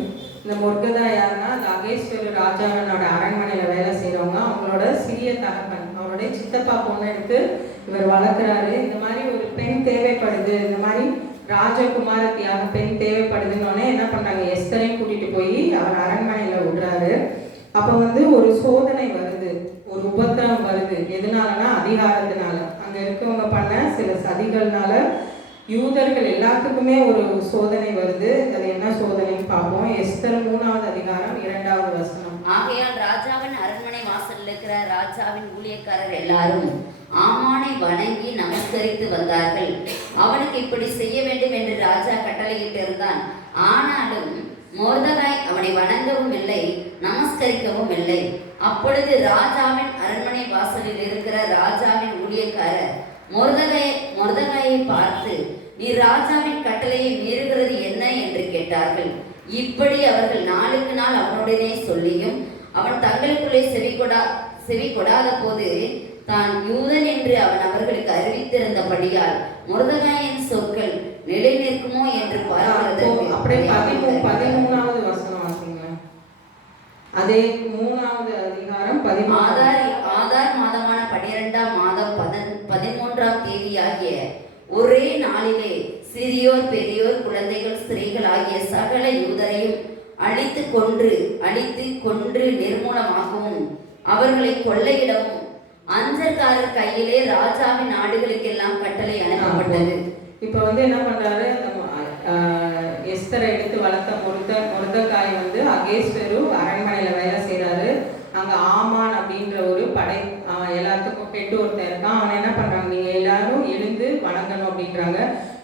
இந்த மொர்தெகாய் யாருன்னா அந்த அகேஸ்வரு ராஜாவனோட அரண்மனையில் வேலை செய்கிறவங்க. அவங்களோட சிறிய தகப்பன், அவருடைய சித்தப்பா பொண்ணு எடுத்து இவர் வளர்க்குறாரு. இந்த மாதிரி ஒரு பெண் தேவைப்படுது, இந்த மாதிரி ராஜகுமாரத்தியாக பெண் தேவைப்படுதுன்னொடனே என்ன பண்ணுறாங்க, எஸ்தரையும் கூட்டிகிட்டு போய் அவர் அரண்மனையில் விடுறாரு. அப்போ வந்து ஒரு சோதனை வருது, ஒரு உபத்திரம் வருது. எதனாலனா அதிகாரத்தினால, அங்கே இருக்கவங்க பண்ண சில சதிகள்னால யூதர்கள் எல்லாத்துக்குமே ஒரு சோதனை வருது. அது என்ன சோதனைன்னு பார்ப்போம். எஸ்தர் 3வது அதிகாரம் 2வது வசனம். ஆகையால் ராஜாவின் அரண்மனை வாசலில் இருக்கிற ராஜாவின் ஊழியக்காரர் எல்லாரும் ஆமானை வணங்கி நமஸ்கரித்து வந்தார்கள். அவனுக்கு இப்படி செய்ய வேண்டும் என்று ராஜா கட்டளையிட்டு இருந்தான். ஆனாலும் மொர்தெகாய் அவனை வணங்கவும் இல்லை, நமஸ்கரிக்கவும் இல்லை. அப்பொழுது ராஜாவின் அரண்மனை வாசலில் இருக்கிற ராஜாவின் ஊழியக்காரர் மொர்தெகாயை பார்த்து, நீ ராஜாவின் கட்டளையை மீறுகிறது என்ன என்று கேட்டார்கள். இப்படி அவர்கள் நாளுக்கு நாள் அவனுடனே சொல்லியும் அவன் தங்களுக்குள்ளே செவி கொடாத போது தான் யூதன் என்று அவன் அவர்களுக்கு அறிவித்திருந்தபடியால் மொர்தெகாயின் சொற்கள் நிலை நிற்குமோ என்று பார்க்கிறது. அப்படியே 13வது வசனம் வாசிங்க. அதே 3வது அதிகாரம் 13. ஆதார் மாதமான 12ஆம் மாதம் 13ஆம் தேதியாகிய ஒரே நாளிலே சிறியோர் பெரியோர் குழந்தைகள் ஸ்திரீகள் ஆகிய சகல யூதரையும் அழித்து கொன்று நிர்மூலமாகவும் அவர்களை கொள்ளையிடவும் அஞ்சற்காரர் கையிலே ராஜாவின் நாடுகளுக்கெல்லாம் கட்டளை அனுப்பப்பட்டது. இப்போ வந்து என்ன பண்றாரு, எஸ்தரை எடுத்து வளர்த்த மொர்தெகாய் வந்து அகேஸ்வரு அரண்மனையில வேலை செய்யறாரு. அங்க ஆமான் அப்படின்ற ஒரு படை எல்லாத்துக்கும் கெட்டு ஒருத்தன் இருக்கான். அவன் என்ன பண்றாங்க, நீங்க எல்லாரும் எழுந்து வணங்கணும் அப்படின்றாங்க.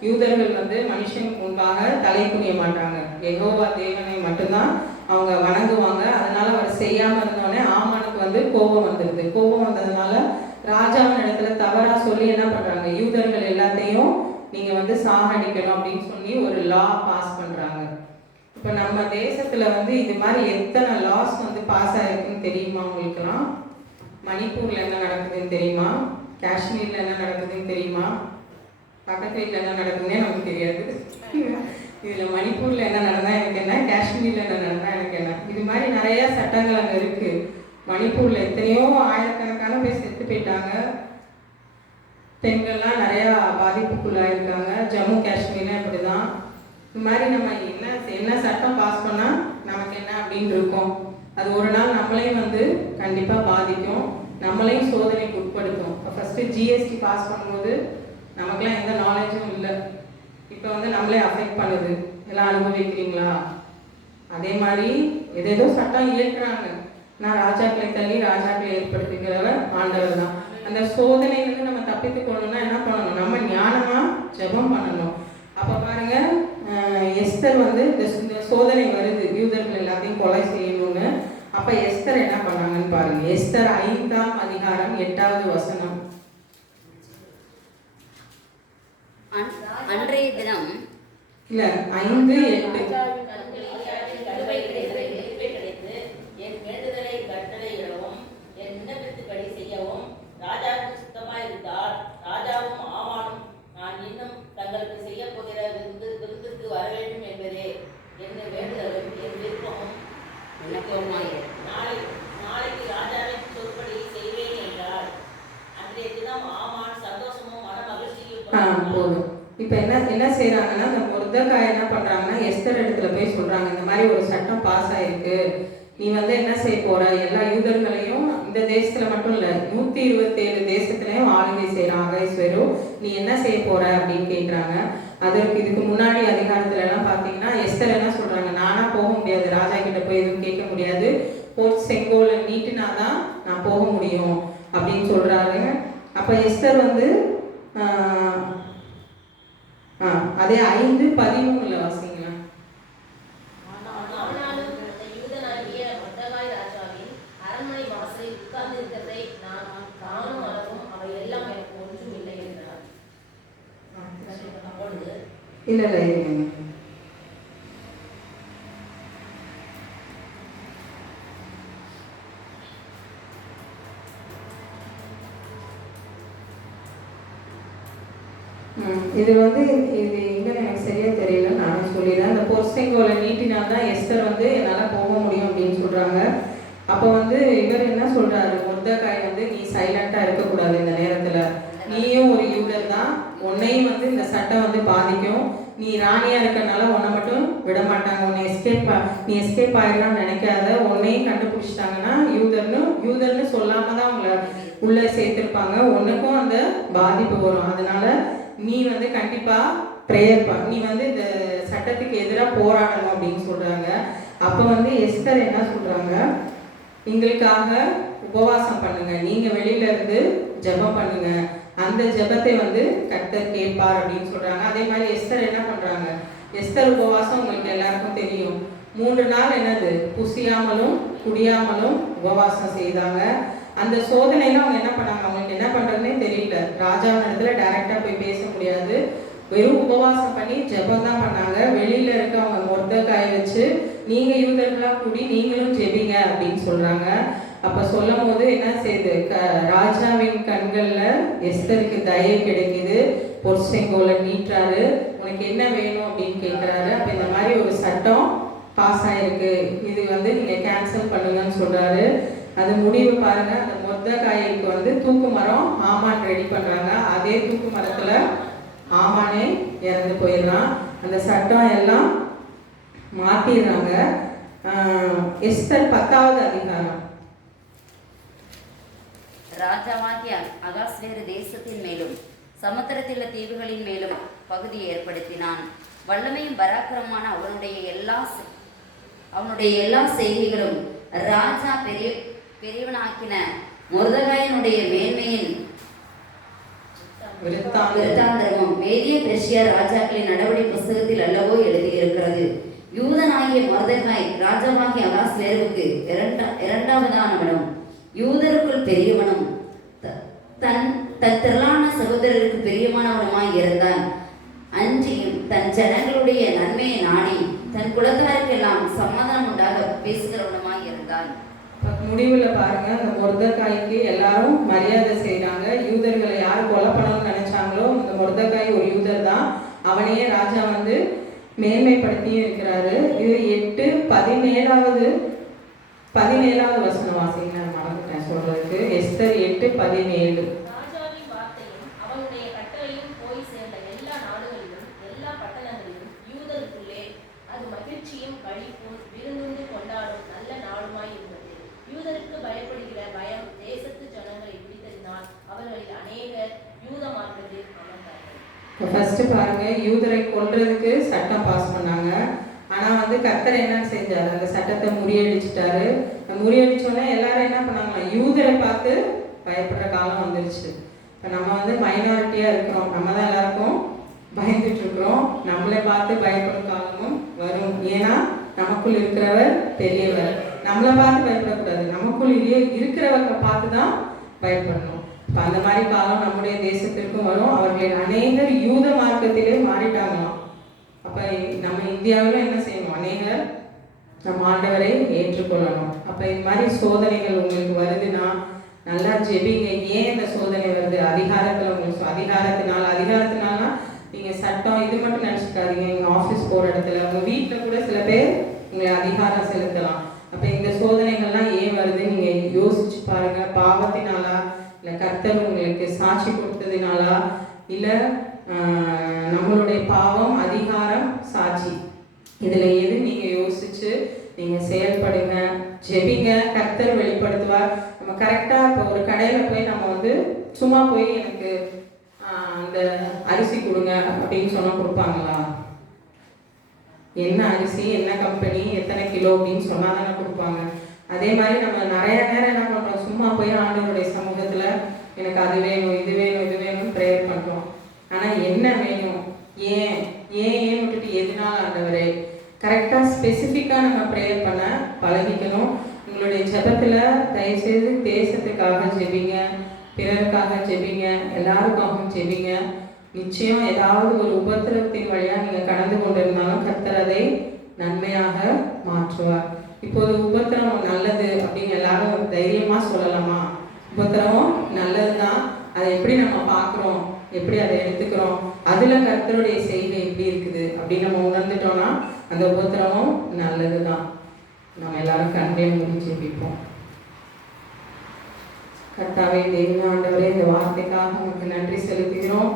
யூதர்கள் வந்து மனுஷன் முன்பாக தலை குனிய மாட்டாங்க, யெகோவா தேவனை மட்டும்தான் அவங்க வணங்குவாங்க. அதனால அவர் செய்யாம இருந்தோடனே ஆமானுக்கு வந்து கோபம் வந்துடுது. கோபம் வந்ததுனால ராஜாவின் இடத்துல தவறா சொல்லி என்ன பண்றாங்க, யூதர்கள் எல்லாத்தையும் நீங்க வந்து சாகடிக்கணும் அப்படின்னு சொல்லி ஒரு லா பாஸ் பண்றாங்க. இப்போ நம்ம தேசத்துல வந்து இது மாதிரி எத்தனை லாஸ் வந்து பாஸ் ஆயிருக்குன்னு தெரியுமா உங்களுக்குலாம்? மணிப்பூர்ல என்ன நடக்குதுன்னு தெரியுமா? காஷ்மீர்ல என்ன நடக்குதுன்னு தெரியுமா? பக்கத்து வீட்டில் என்ன நடக்குதுன்னே நமக்கு தெரியாது. இதுல மணிப்பூர்ல என்ன நடந்தா எனக்கு என்ன, காஷ்மீர்ல என்ன நடந்தா எனக்கு என்ன, இது மாதிரி நிறைய சட்டங்கள் அங்க இருக்கு. மணிப்பூர்ல எத்தனையோ ஆயிரக்கணக்கான பேர் செத்து போயிட்டாங்க. பெண்கள்லாம் நிறைய பாதிப்புக்குள்ளாயிருக்காங்க. ஜம்மு காஷ்மீர்ல இப்படிதான். இது மாதிரி நம்ம என்ன சட்டம் பாஸ் பண்ணா நமக்கு என்ன அப்படின்னு இருக்கும். அது ஒரு நாள் நம்மளையும் வந்து கண்டிப்பா பாதிக்கும், நம்மளையும் சோதனைக்கு உட்படுத்தும். இப்போ ஃபர்ஸ்ட் ஜிஎஸ்டி பாஸ் பண்ணும்போது நமக்குலாம் எந்த நாலேஜும் இல்லை. இப்போ வந்து நம்மளே அஃபெக்ட் பண்ணுது. எல்லாம் அனுபவிக்கிறீங்களா? அதே மாதிரி ஏதேதோ சட்டம் இயக்குறாங்க. நான் ராஜாக்களை தள்ளி ராஜாக்களை ஏற்படுத்துகிறவர் ஆண்டவர் தான். அந்த சோதனையிலிருந்து நம்ம தப்பித்து கொள்ளணும்னா என்ன பண்ணணும், நம்ம ஞானமா ஜெபம் பண்ணணும். அப்போ பாருங்க, எஸ்தர் வந்து இந்த சோதனை வருது, யூதர்கள் எல்லாத்தையும் கொலை செய்யணும்னு. அப்ப எஸ்தர் என்ன பண்ணாங்கன்னு பாருங்க. எஸ்தர் 5ஆம் அதிகாரம் 8வது வசனம். அன்றைய தினம் இல்ல 5:8. என் வேண்டுதலை கட்டளையிடவும் என் விண்ணப்பத்துப்படி செய்யவும் ராஜாவுக்கு சுத்தமாயிருந்தால் ராஜாவும் ஆமானும் நான் இன்னும் தங்களுக்கு செய்ய போகிற விருந்துக்கு வர வேண்டும் என்பதே என் வேண்டுதலும் என் விருப்பமும் விண்ணப்பமாயிரு. நாளைக்கு இப்போ என்ன செய்கிறாங்கன்னா, அந்த மொர்தெகாய் என்ன பண்ணுறாங்கன்னா, எஸ்தர் இடத்துல போய் சொல்கிறாங்க, இந்த மாதிரி ஒரு சட்டம் பாஸ் ஆயிருக்கு, நீ வந்து என்ன செய்ய போகிற, எல்லா யூதர்களையும் இந்த தேசத்தில் மட்டும் இல்லை 127 தேசத்துலையும் ஆளுகை செய்கிறான் அகாஸ்வேரு, நீ என்ன செய்ய போகிற அப்படின்னு கேட்குறாங்க. அதற்கு இதுக்கு முன்னாடி அதிகாரத்துலலாம் பார்த்தீங்கன்னா எஸ்தர் என்ன சொல்கிறாங்க, நானாக போக முடியாது, ராஜா கிட்ட போய் எதுவும் கேட்க முடியாது, போர்ட் செங்கோலை நீட்டினா தான் நான் போக முடியும் அப்படின்னு சொல்கிறாரு. அப்போ எஸ்தர் வந்து அதே 5:13 வாசிங்களா. ஆனாலும் அந்த யூதனாகிய மொர்தெகாய் ராஜாவின் அரண்மனை வாசலில் உட்கார்ந்திருக்கிறதை நான் காணும் அளவும் அவை எல்லாம் எனக்கு ஒன்றும் இல்லை என்றார். அப்பொழுது இல்லை இருங்க. இது வந்து இது எங்கே எனக்கு சரியா தெரியல, நானே சொல்லிடுறேன். அந்த பொர்செங்கோலை நீட்டினால்தான் எஸ்தர் வந்து என்னால் போக முடியும் அப்படின்னு சொல்கிறாங்க. அப்போ வந்து இவர் என்ன சொல்கிறாரு, மொர்தெகாய் வந்து நீ சைலண்ட்டாக இருக்கக்கூடாது, இந்த நேரத்தில் நீயும் ஒரு யூதர் தான், உன்னையும் வந்து இந்த சட்டம் வந்து பாதிக்கும், நீ ராணியாக இருக்கிறனால உன்னை மட்டும் விட மாட்டாங்க, உன்னை நீ எஸ்கேப் ஆகிடலாம்னு நினைக்காத, உன்னையும் கண்டுபிடிச்சிட்டாங்கன்னா யூதர்னு சொல்லாமல் தான் உங்களை உள்ளே சேர்த்துருப்பாங்க, உனக்கும் அந்த பாதிப்பு வரும், அதனால நீ வந்து கண்டிப்பாக ப்ரேயர் நீ வந்து இந்த சட்டத்துக்கு எதிராக போராடணும் அப்படின்னு சொல்கிறாங்க. அப்போ வந்து எஸ்தர் என்ன சொல்கிறாங்க, எங்களுக்காக உபவாசம் பண்ணுங்க, நீங்கள் வெளியில இருந்து ஜெபம் பண்ணுங்க, அந்த ஜெபத்தை வந்து கர்த்தர் கேட்பார் அப்படின்னு சொல்கிறாங்க. அதே மாதிரி எஸ்தர் என்ன பண்ணுறாங்க, எஸ்தர் உபவாசம் உங்களுக்கு எல்லாருக்கும் தெரியும், 3 நாள் என்னது புசியாமலும் குடியாமலும் உபவாசம் செய்தாங்க. அந்த சோதனையில அவங்க என்ன பண்ணாங்க, அவங்களுக்கு என்ன பண்ணுறதுனே தெரியல, ராஜாவின் இடத்துல டைரெக்டாக போய் பேச முடியாது, வெறும் உபவாசம் பண்ணி ஜெபம் தான் பண்ணாங்க. வெளியில இருக்க அவங்க மொர்தெகாயை வச்சு நீங்கள் யூதர்களாக கூடி நீங்களும் ஜெபிங்க அப்படின்னு சொல்கிறாங்க. அப்போ சொல்லும் போது என்ன செய்யுது, ராஜாவின் கண்களில் எஸ்தருக்கு தயவு கிடைக்குது, பொர்செங்கோலை நீட்டுறாரு, உனக்கு என்ன வேணும் அப்படின்னு கேட்குறாரு. அப்போ இந்த மாதிரி ஒரு சட்டம் பாஸ் ஆயிருக்கு, இது வந்து நீங்கள் கேன்சல் பண்ணுங்கன்னு சொல்கிறாரு. அது முடிவு பாருங்க, அந்த மொர்தெகாய்க்கு வந்து தூக்கு மரம் ஆமான் ரெடி பண்ணுறாங்க, அதே தூக்கு மரத்தில் ஆமானே இறந்து போயிடலாம், அந்த சட்டம் எல்லாம் மாற்றிடுறாங்க. எஸ்தர் 10வது அதிகாரம். ராஜாவாகிய அகாஸ்வேரு தேசத்தின் மேலும் சமுத்திரத்திலுள்ள தீவுகளின் மேலும் பகுதியை ஏற்படுத்தினான். வல்லமையும் பராக்கிரமான அவனுடைய எல்லா செய்திகளும் ராஜா பெரியவனாக்கின மொர்தெகாயினுடைய மேன்மையின் விருத்தாந்தரமும் மேதிய பெர்சியா ராஜாக்களின் நடவடிக்கை புஸ்தகத்தில் அல்லவோ எழுதியிருக்கிறது. யூதனாகிய மொர்தெகாய் ராஜாவாகிய அகாஸ்வேருவுக்கு இரண்டாவதானவனும் யூதருக்குள் பெரியவனும் தன் திரளான சகோதரருக்கு பெரியமானவனுமாய் இருந்தான். அன்றியும் தன் ஜனங்களுடைய நன்மையை நாடி தன் குலத்தாருக்கெல்லாம் சமாதானம் உண்டாக பேசுகிறவனுமாய் இருந்தான். முடிவில் பாருங்க, அந்த மொர்தெகாய்க்கு எல்லாரும் மரியாதை செய்கிறாங்க. யூதர்களை யார் கொலை பண்ணணும்னு நினைச்சாங்களோ இந்த மொர்தெகாய் ஒரு யூதர் தான், அவனையே ராஜா வந்து மேன்மைப்படுத்தியும் இருக்கிறாரு. இது 8:17 வசனம் வாசிங்க, மறந்துட்டேன் சொல்றதுக்கு. எஸ்தர் 8:17. ராஜாவின் வார்த்தையும் அவனுடைய கட்டளையும் போய் சேர்ந்த எல்லா நாடுகளிலும் எல்லா பட்டணங்களிலும் யூதருக்குள்ளே அது மகிழ்ச்சியும் களிப்பும் விருந்துண்டு கொண்டாடும் நல்ல நாளுமாய் இருந்தது. யூதருக்கு பயப்படுகிற பயம் தேசத்து ஜனங்களை பிடித்ததினால் அவர்களில் அநேகர் யூத மார்க்கத்தில் அமர்ந்தார்கள். ஃபர்ஸ்ட் பாருங்க, யூதரை கொல்றதுக்கு சட்டம் பாஸ் பண்ணாங்க. ஆனால் வந்து கர்த்தர் என்ன செஞ்சார், அந்த சட்டத்தை முறியடிச்சிட்டாரு. முறியடிச்சோன்னே எல்லாரும் என்ன பண்ணாங்க, யூதரை பார்த்து பயப்படுற காலம் வந்துருச்சு. இப்போ நம்ம வந்து மைனாரிட்டியாக இருக்கிறோம், நம்ம தான் எல்லாருக்கும் பயந்துட்டு இருக்கிறோம், நம்மளை பார்த்து பயப்படும் காலமும் வரும். ஏன்னா நமக்குள் இருக்கிறவர் பெரியவர், நம்மளை பார்த்து பயப்படக்கூடாது, நமக்குள் இருக்கிறவங்க பார்த்து தான் பயப்படணும். இப்போ அந்த மாதிரி காலம் நம்முடைய தேசத்திற்கும் வரும். அவர்களின் அநேகர் யூத மார்க்கத்திலே மாறிட்டாங்களாம். அப்போ நம்ம இந்தியாவில் என்ன செய்யணும், அநேகர் நம்ம ஆண்டவரை ஏற்றுக்கொள்ளணும். அப்போ இந்த மாதிரி சோதனைகள் உங்களுக்கு வருதுன்னா நல்லா ஜெபிங்க. ஏன் இந்த சோதனை வருது, அதிகாரத்தில் உங்களுக்கு அதிகாரத்தினால்னா நீங்கள் சட்டம் இது மட்டும் நினச்சிக்காதீங்க. நீங்கள் ஆஃபீஸ் போகிற இடத்துல, உங்கள் வீட்டில் கூட சில பேர் உங்களை அதிகாரம் செலுத்தலாம். அப்போ இந்த சோதனைகள்லாம் ஏன் வருது நீங்கள் யோசிச்சு பாருங்கள். பாவத்தினாலா, இல்லை கர்த்தர் உங்களுக்கு சாட்சி கொடுத்ததுனாலா, இல்லை நம்மளுடைய பாவம், அதிகாரம், சாட்சி. இதுல எது நீங்க யோசிச்சு நீங்க செயல்படுங்க, ஜெபிங்க, கர்த்தர் வெளிப்படுத்துவார். நம்ம கரெக்டா இப்போ ஒரு கடையில போய் நம்ம வந்து சும்மா போய் எனக்கு அந்த அரிசி கொடுங்க அப்படின்னு சொன்னா கொடுப்பாங்களா? என்ன அரிசி, என்ன கம்பெனி, எத்தனை கிலோ அப்படின்னு சொன்னா தானே கொடுப்பாங்க. அதே மாதிரி நம்ம நிறைய நேரம் என்ன பண்றோம், சும்மா போய் ஆண்டவருடைய சமூகத்துல எனக்கு அது வேணும், இது வேணும், இது வேணும்னு ப்ரேயர் பண்றோம். ஆனா என்ன வேணும், ஏன் விட்டுட்டு எதுனால ஆண்டவரே, கரெக்டா ஸ்பெசிஃபிக்கா நம்ம ப்ரேயர் பண்ண பழகிக்கணும். உங்களுடைய ஜெபத்துல தயவுசெய்து தேசத்துக்காக ஜெபிங்க, பிறருக்காக ஜெபிங்க, எல்லாருக்காகவும் ஜெபிங்க. நிச்சயம் ஏதாவது ஒரு உபத்திரத்தின் வழியா நீங்க கடந்து கொண்டிருந்தாலும் கர்த்தர் அதை நன்மையாக மாற்றுவார். இப்போது உபத்திரம் நல்லது அப்படின்னு எல்லாரும் தைரியமா சொல்லலாமா? உபத்திரம் நல்லதுதான். அதை எப்படி நம்ம பார்க்குறோம், எப்படி அதை எடுத்துக்கிறோம், அதுல கர்த்தருடைய செய்கை எப்படி இருக்குது அப்படின்னு நம்ம உணர்ந்துட்டோம்னா அந்த உபத்திரமும் நல்லதுதான். நம்ம எல்லாரும் கண்டே மூடி ஜெபிப்போம். கர்த்தாவே, தேவனே, ஆண்டவரே, இந்த வார்த்தைக்காக உங்களுக்கு நன்றி செலுத்துகிறோம்.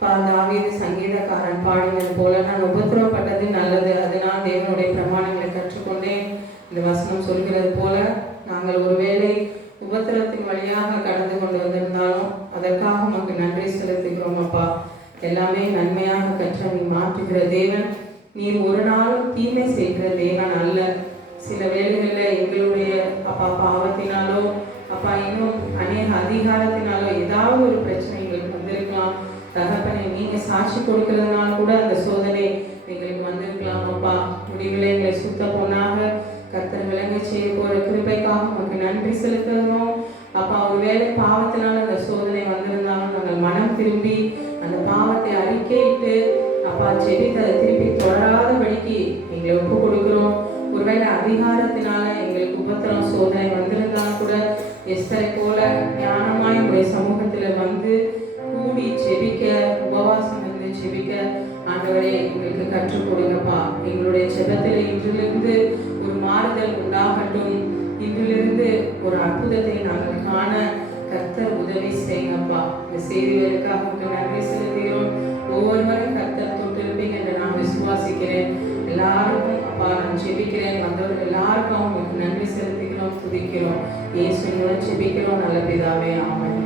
தாவீது சங்கீதக்காரன் பாடினது போல, நான் உபத்திரப்பட்டது நல்லது, அதனால் தேவனுடைய பிரமாணங்களை கற்றுக்கொண்டேன். இந்த வசனம் சொல்கிறது போல நாங்கள் ஒருவேளை உபத்திரத்தின் வழியாக கடந்து கொண்டு வந்திருந்தாலும் அதற்காக உமக்கு நன்றி செலுத்துகிறோம் அப்பா. எல்லாமே நன்மையாக கற்ற நீ மாற்றுகிற தேவன். நீர் ஒரு நாளும் தீமை செய்கிற தேவன் அல்ல. சில வேளைகளில் எங்களுடைய அப்பா பாவத்தினாலோ அப்பா இன்னும் அநேக அதிகாரத்தினாலோ ஏதாவது ஒரு பிரச்சனை எங்களுக்கு வந்திருக்கலாம். தகப்பனை, நீங்க சாட்சி கொடுக்கிறதுனால கூட அந்த சோதனை எங்களுக்கு வந்திருக்கலாம் அப்பா. முடிவில் எங்களை சுத்த பொண்ணாக கர்த்தர் விளங்க செய்ய போற கிருபைக்காக உங்களுக்கு நன்றி செலுத்துகிறோம் அப்பா. ஒருவேளை பாவத்தினால அந்த சோதனை வந்திருந்தாலும் நாங்கள் மனம் திரும்பி அந்த பாவத்தை அறிக்கையிட்டு அப்பா ஜெபித்து அதை திருப்பி தொடராதபடிக்கு எங்களை ஒப்பு கொடுக்கிறோம். ஒருவேளை அதிகாரத்தினால எங்களுக்கு உபத்திரம் சோதனை வந்திருந்தாலும் கூட எஸ்தரை போல ஞானமாய் உங்களுடைய சமூகத்துல வந்து கூடி ஜெபிக்க, உபவாசம் இருந்து ஜெபிக்க ஆண்டவரே எங்களுக்கு கற்றுக் கொடுங்கப்பா. எங்களுடைய ஜெபத்தில் இன்றிலிருந்து ஒரு மாறுதல் உண்டாகட்டும். இன்றிலிருந்து ஒரு அற்புதத்தை நாங்கள் காண கர்த்தர் உதவி செய்யுங்கப்பா. இந்த செய்திகளுக்காக உங்களுக்கு நன்றி செலுத்துகிறோம். ஒவ்வொருவரும் கர்த்தர் தொட்டிருப்பீங்க என்று நான் விசுவாசிக்கிறேன். எல்லாருக்கும் அப்பா நான் ஜெபிக்கிறேன். வந்தவர்கள் எல்லாருக்கும் உங்களுக்கு நன்றி செலுத்துகிறோம், துதிக்கிறோம். இயேசுவின் மூலம் ஜெபிக்கிறோம் நல்ல பிதாவே, ஆமென்.